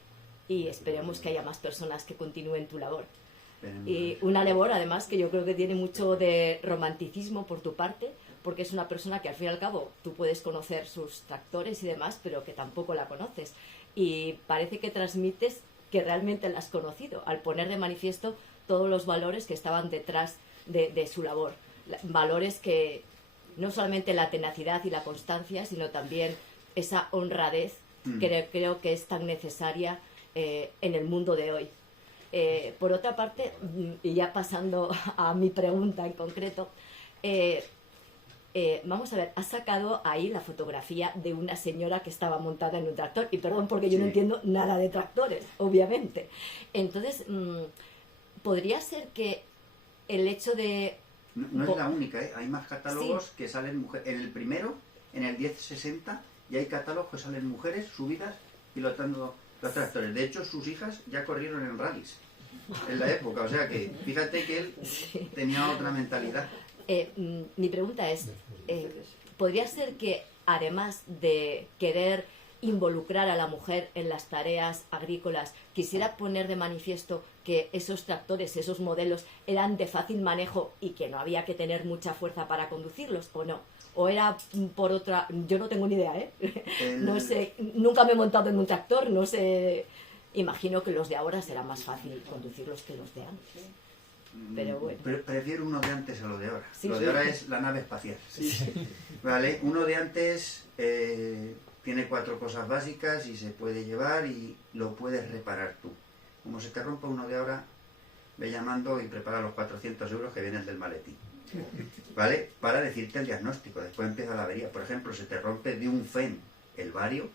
y esperemos que haya más personas que continúen tu labor. Y una labor, además, que yo creo que tiene mucho de romanticismo por tu parte, porque es una persona que al fin y al cabo tú puedes conocer sus tractores y demás, pero que tampoco la conoces. Y parece que transmites que realmente la has conocido, al poner de manifiesto todos los valores que estaban detrás de su labor. Valores que no solamente la tenacidad y la constancia, sino también esa honradez que creo que es tan necesaria en el mundo de hoy. Por otra parte, y ya pasando a mi pregunta en concreto, vamos a ver, has sacado ahí la fotografía de una señora que estaba montada en un tractor, y perdón porque yo no entiendo nada de tractores, obviamente. Entonces, podría ser que el hecho de... No es la única, ¿eh? Hay más catálogos que salen mujeres. En el primero, en el 1060, ya hay catálogos que salen mujeres subidas pilotando los tractores. De hecho, sus hijas ya corrieron en rallies en la época. O sea que, fíjate que él tenía otra mentalidad. Mi pregunta es, ¿podría ser que además de querer involucrar a la mujer en las tareas agrícolas, quisiera poner de manifiesto que esos tractores, esos modelos eran de fácil manejo y que no había que tener mucha fuerza para conducirlos, o no? ¿O era por otra...? Yo no tengo ni idea, ¿eh? No sé, nunca me he montado en un tractor, no sé... Imagino que los de ahora será más fácil conducirlos que los de antes. Pero bueno. Prefiero uno de antes a lo de ahora. Sí, lo de ahora es la nave espacial. ¿Vale? Uno de antes tiene 4 cosas básicas y se puede llevar y lo puedes reparar tú. Como se te rompa uno de ahora, ve llamando y prepara los 400 euros que vienen del maletín. ¿Vale? Para decirte el diagnóstico. Después empieza la avería. Por ejemplo, se te rompe de un FEN el vario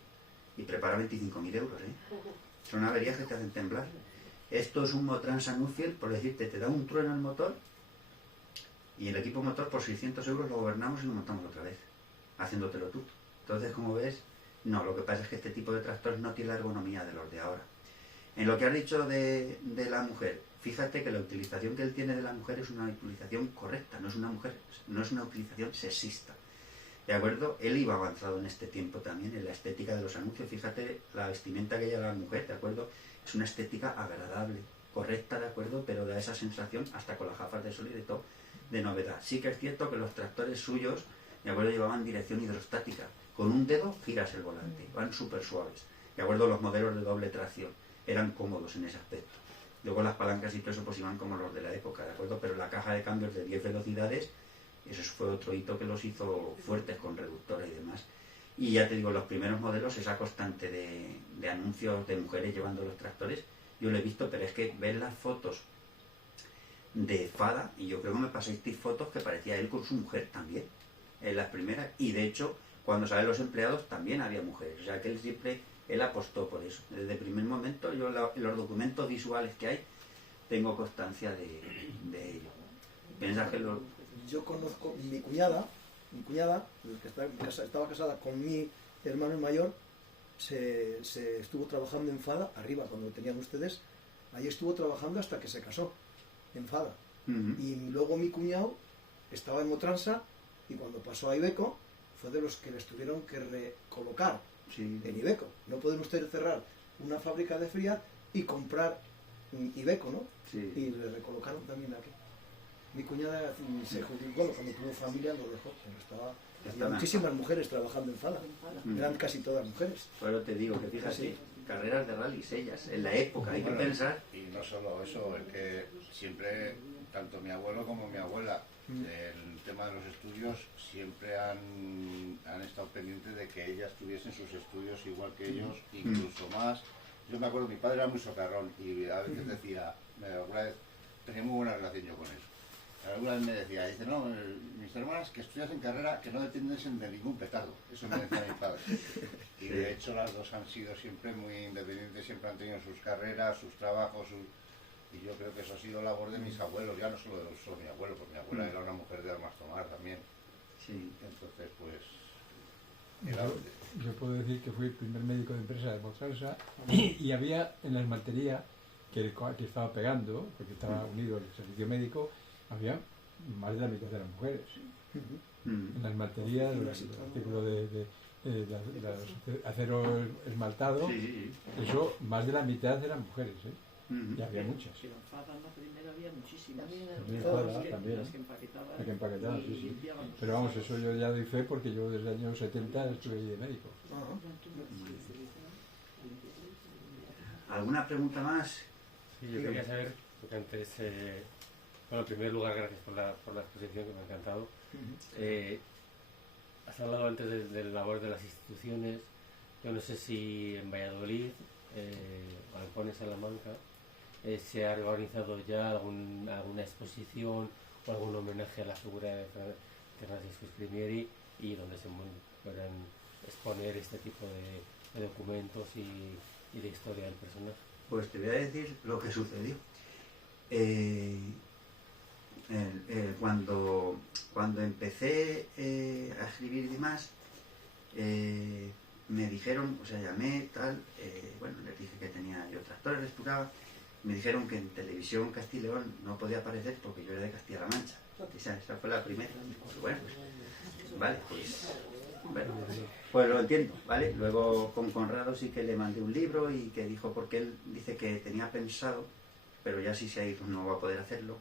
y prepara 25.000 euros. Son averías que te hacen temblar. Esto es un Motrans Anuncial, por decirte, te da un trueno el motor y el equipo motor por 600 euros lo gobernamos y lo montamos otra vez, haciéndotelo tú. Entonces, como ves, no, lo que pasa es que este tipo de tractores no tiene la ergonomía de los de ahora. En lo que has dicho de la mujer, fíjate que la utilización que él tiene de la mujer es una utilización correcta, no es una utilización sexista. ¿De acuerdo? Él iba avanzado en este tiempo también, en la estética de los anuncios. Fíjate la vestimenta que lleva la mujer, ¿de acuerdo? Es una estética agradable, correcta, ¿de acuerdo? Pero da esa sensación, hasta con las gafas de sol y de todo, de novedad. Sí que es cierto que los tractores suyos, ¿de acuerdo? Llevaban dirección hidrostática. Con un dedo giras el volante, van súper suaves. ¿De acuerdo? Los modelos de doble tracción eran cómodos en ese aspecto. Luego las palancas y todo eso pues iban como los de la época, ¿de acuerdo? Pero la caja de cambios de 10 velocidades, eso fue otro hito que los hizo fuertes con reductora y demás. Y ya te digo, los primeros modelos, esa constante de anuncios de mujeres llevando los tractores, yo lo he visto, pero es que ver las fotos de Fada, y yo creo que me pasasteis fotos que parecía él con su mujer también, en las primeras, y de hecho, cuando salen los empleados también había mujeres, o sea que él apostó por eso. Desde el primer momento, yo los documentos visuales que hay, tengo constancia de ello. ¿Piensas que Yo conozco mi cuñada, que estaba casada con mi hermano mayor, se estuvo trabajando en Fada, arriba cuando lo tenían ustedes, ahí estuvo trabajando hasta que se casó, en Fada. Y luego mi cuñado estaba en Motransa y cuando pasó a Iveco fue de los que les tuvieron que recolocar en Iveco. No pueden ustedes cerrar una fábrica de Fiat y comprar Iveco, ¿no? Sí. Y le recolocaron también aquí. Mi cuñada se jubiló, cuando tuvo familia lo dejó, pero estaba Había muchísimas mujeres trabajando en Fala. Eran casi todas mujeres. Pero te digo que fíjate, Sí. carreras de rallies ellas, en la época, hay que Bueno, pensar. Y no solo eso, es que siempre, tanto mi abuelo como mi abuela, el tema de los estudios, siempre han estado pendientes de que ellas tuviesen sus estudios igual que ellos, incluso más. Yo me acuerdo, mi padre era muy socarrón y a veces decía, alguna vez tenía muy buena relación yo con él. Alguna vez me decía, dice, no, mis hermanas que estudias en carrera que no dependiesen de ningún petardo. Eso me decía mi padre. Y de hecho las dos han sido siempre muy independientes, siempre han tenido sus carreras, sus trabajos, y yo creo que eso ha sido labor de mis abuelos, ya no solo de mi abuelo, porque mi abuela era una mujer de armas tomar también. Sí. Entonces, pues... Yo puedo decir que fui el primer médico de empresa de Mostrarsa y había en la esmaltería que estaba pegando, porque estaba unido al servicio médico, había más de la mitad de las mujeres. En la esmaltería, el artículo de acero esmaltado, Sí. eso más de la mitad eran mujeres, ¿eh? Y había muchas. Pero en Fada primero había muchísimas. También Fada, también. Las que empaquetaban. La que empaquetaban, sí, sí. limpiaban. Pero vamos, eso yo ya doy fe porque yo desde el año 70 estuve ahí de médico. ¿Alguna pregunta más? Sí, yo quería saber, porque antes, bueno, en primer lugar, gracias por la exposición, que me ha encantado. Has hablado antes de la labor de las instituciones. Yo no sé si en Valladolid, o en Pone Salamanca, se ha organizado ya alguna exposición o algún homenaje a la figura de Francisco Scrimieri, y donde se puedan exponer este tipo de documentos y de historia del personaje. Pues te voy a decir lo que sucedió. Cuando empecé a escribir y demás, me dijeron, o sea, llamé, tal, bueno, les dije que tenía yo tractores, les explicaba, me dijeron que en televisión Castilla y León no podía aparecer porque yo era de Castilla-La Mancha. O sea, esa fue la primera. Bueno, pues, vale, pues, bueno, pues lo entiendo, ¿vale? Luego con Conrado sí que le mandé un libro y que dijo, porque él dice que tenía pensado, pero ya si se ha ido no va a poder hacerlo,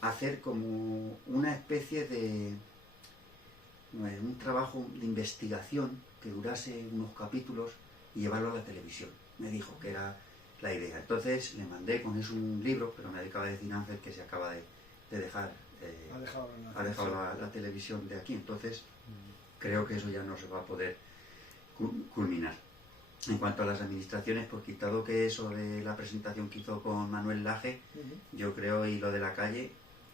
hacer como una especie de un trabajo de investigación que durase unos capítulos y llevarlo a la televisión. Me dijo que era la idea. Entonces le mandé con eso un libro, pero me acaba de decir Ángel que se acaba de dejar, ha dejado la televisión de aquí. Entonces creo que eso ya no se va a poder culminar. En cuanto a las administraciones, pues quitado que eso de la presentación que hizo con Manuel Laje, yo creo, y lo de la calle,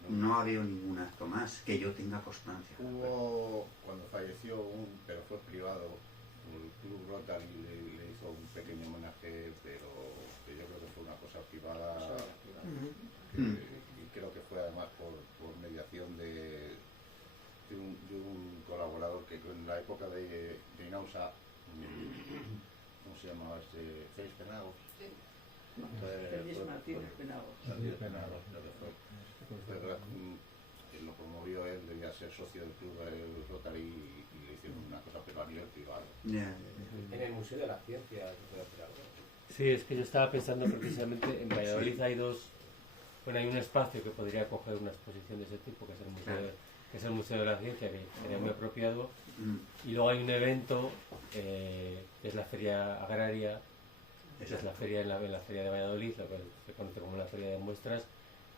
no ha habido ningún acto más que yo tenga constancia. Hubo, cuando falleció, pero fue privado, el Club Rotary le hizo un pequeño homenaje, pero que yo creo que fue una cosa privada, y creo que fue además por mediación de un colaborador que en la época de Inausa, ¿cómo se llamaba este? Félix Penagos. Félix Martínez Penagos. Martínez Penagos, creo que fue. Lo promovió él, debía ser socio del Club Rotary y le hicieron una cosa, pero a nivel privado. En el Museo de la Ciencia. Sí, es que yo estaba pensando precisamente en Valladolid hay hay un espacio que podría acoger una exposición de ese tipo, que es el Museo de la Ciencia, que sería muy apropiado, y luego hay un evento que es la Feria Agraria, que es la feria en la Feria de Valladolid, lo que se conoce como la Feria de Muestras,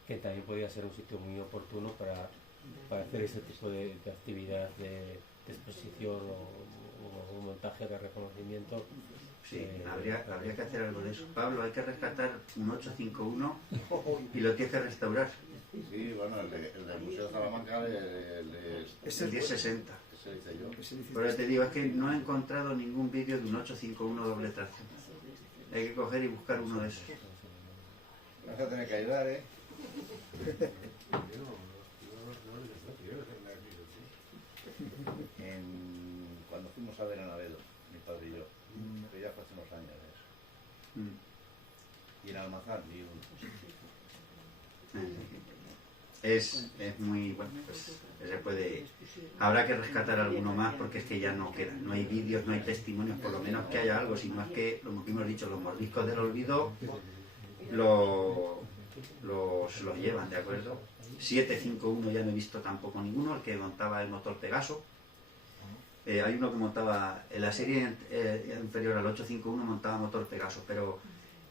que también podría ser un sitio muy oportuno para hacer ese tipo de actividad de exposición o un montaje de reconocimiento. Sí, habría que hacer algo de eso. Pablo, hay que rescatar un 851 y lo tienes que restaurar. Sí, bueno, el del Museo de Salamanca es el 1060. Ese hice yo. Pero te digo, es que no he encontrado ningún vídeo de un 851 doble tracción. Hay que coger y buscar uno de esos. Vas a tener que ayudar, ¿eh? Cuando fuimos a ver a Navedo, mi padre y yo, que ya fue hace unos años eso. Y en Almazán vi uno. Es muy bueno, pues se puede. Habrá que rescatar alguno más porque es que ya no queda, no hay vídeos, no hay testimonios, por lo menos que haya algo, sino más que lo que hemos dicho, los mordiscos del olvido los llevan, ¿de acuerdo? 751 ya no he visto tampoco ninguno, el que montaba el motor Pegaso, hay uno que montaba, en la serie inferior al 851 montaba motor Pegaso, pero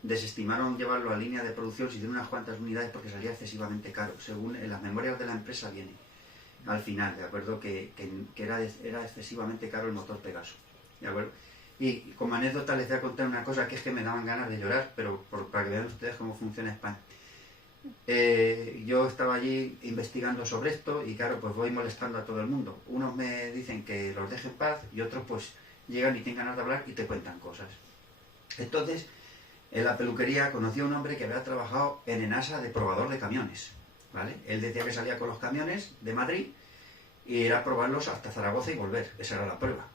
desestimaron llevarlo a línea de producción, se hicieron unas cuantas unidades porque salía excesivamente caro. Según en las memorias de la empresa viene al final, ¿de acuerdo? Que era excesivamente caro el motor Pegaso, ¿de acuerdo? Y como anécdota les voy a contar una cosa que es que me daban ganas de llorar, pero para que vean ustedes cómo funciona España. Yo estaba allí investigando sobre esto y claro, pues voy molestando a todo el mundo. Unos me dicen que los deje en paz y otros pues llegan y tienen ganas de hablar y te cuentan cosas. Entonces, en la peluquería conocí a un hombre que había trabajado en Enasa de probador de camiones, ¿vale? Él decía que salía con los camiones de Madrid y ir a probarlos hasta Zaragoza y volver, esa era la prueba.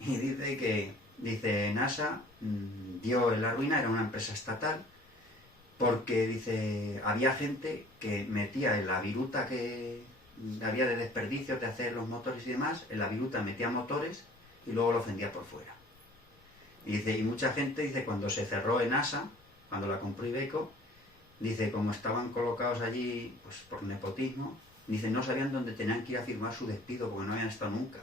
Y dice Enasa dio en la ruina, era una empresa estatal, porque dice, había gente que metía en la viruta que había de desperdicios de hacer los motores y demás, en la viruta metía motores y luego los vendía por fuera. Y dice, y mucha gente, dice, cuando se cerró Enasa, cuando la compró Iveco, dice, como estaban colocados allí, pues por nepotismo, dice, no sabían dónde tenían que ir a firmar su despido porque no habían estado nunca.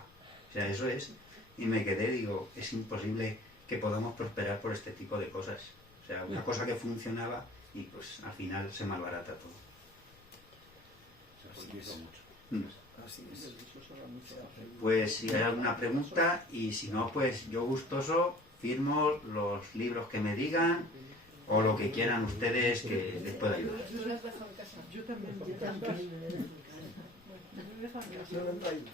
O sea, eso es. Y me quedé, digo, es imposible que podamos prosperar por este tipo de cosas. O sea, una cosa que funcionaba y pues al final se malbarata todo. Se politiza mucho. Así es. Pues si hay alguna pregunta y si no, pues yo gustoso firmo los libros que me digan o lo que quieran ustedes que les pueda ayudar. ¿Tú lo has dejado en casa? Yo también. Yo también. Yo lo he dejado en casa. Yo lo he traído.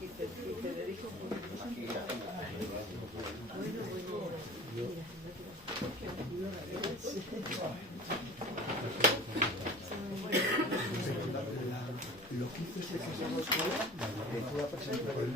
Y te dedico Lo que hice es que se nos fue a presentar el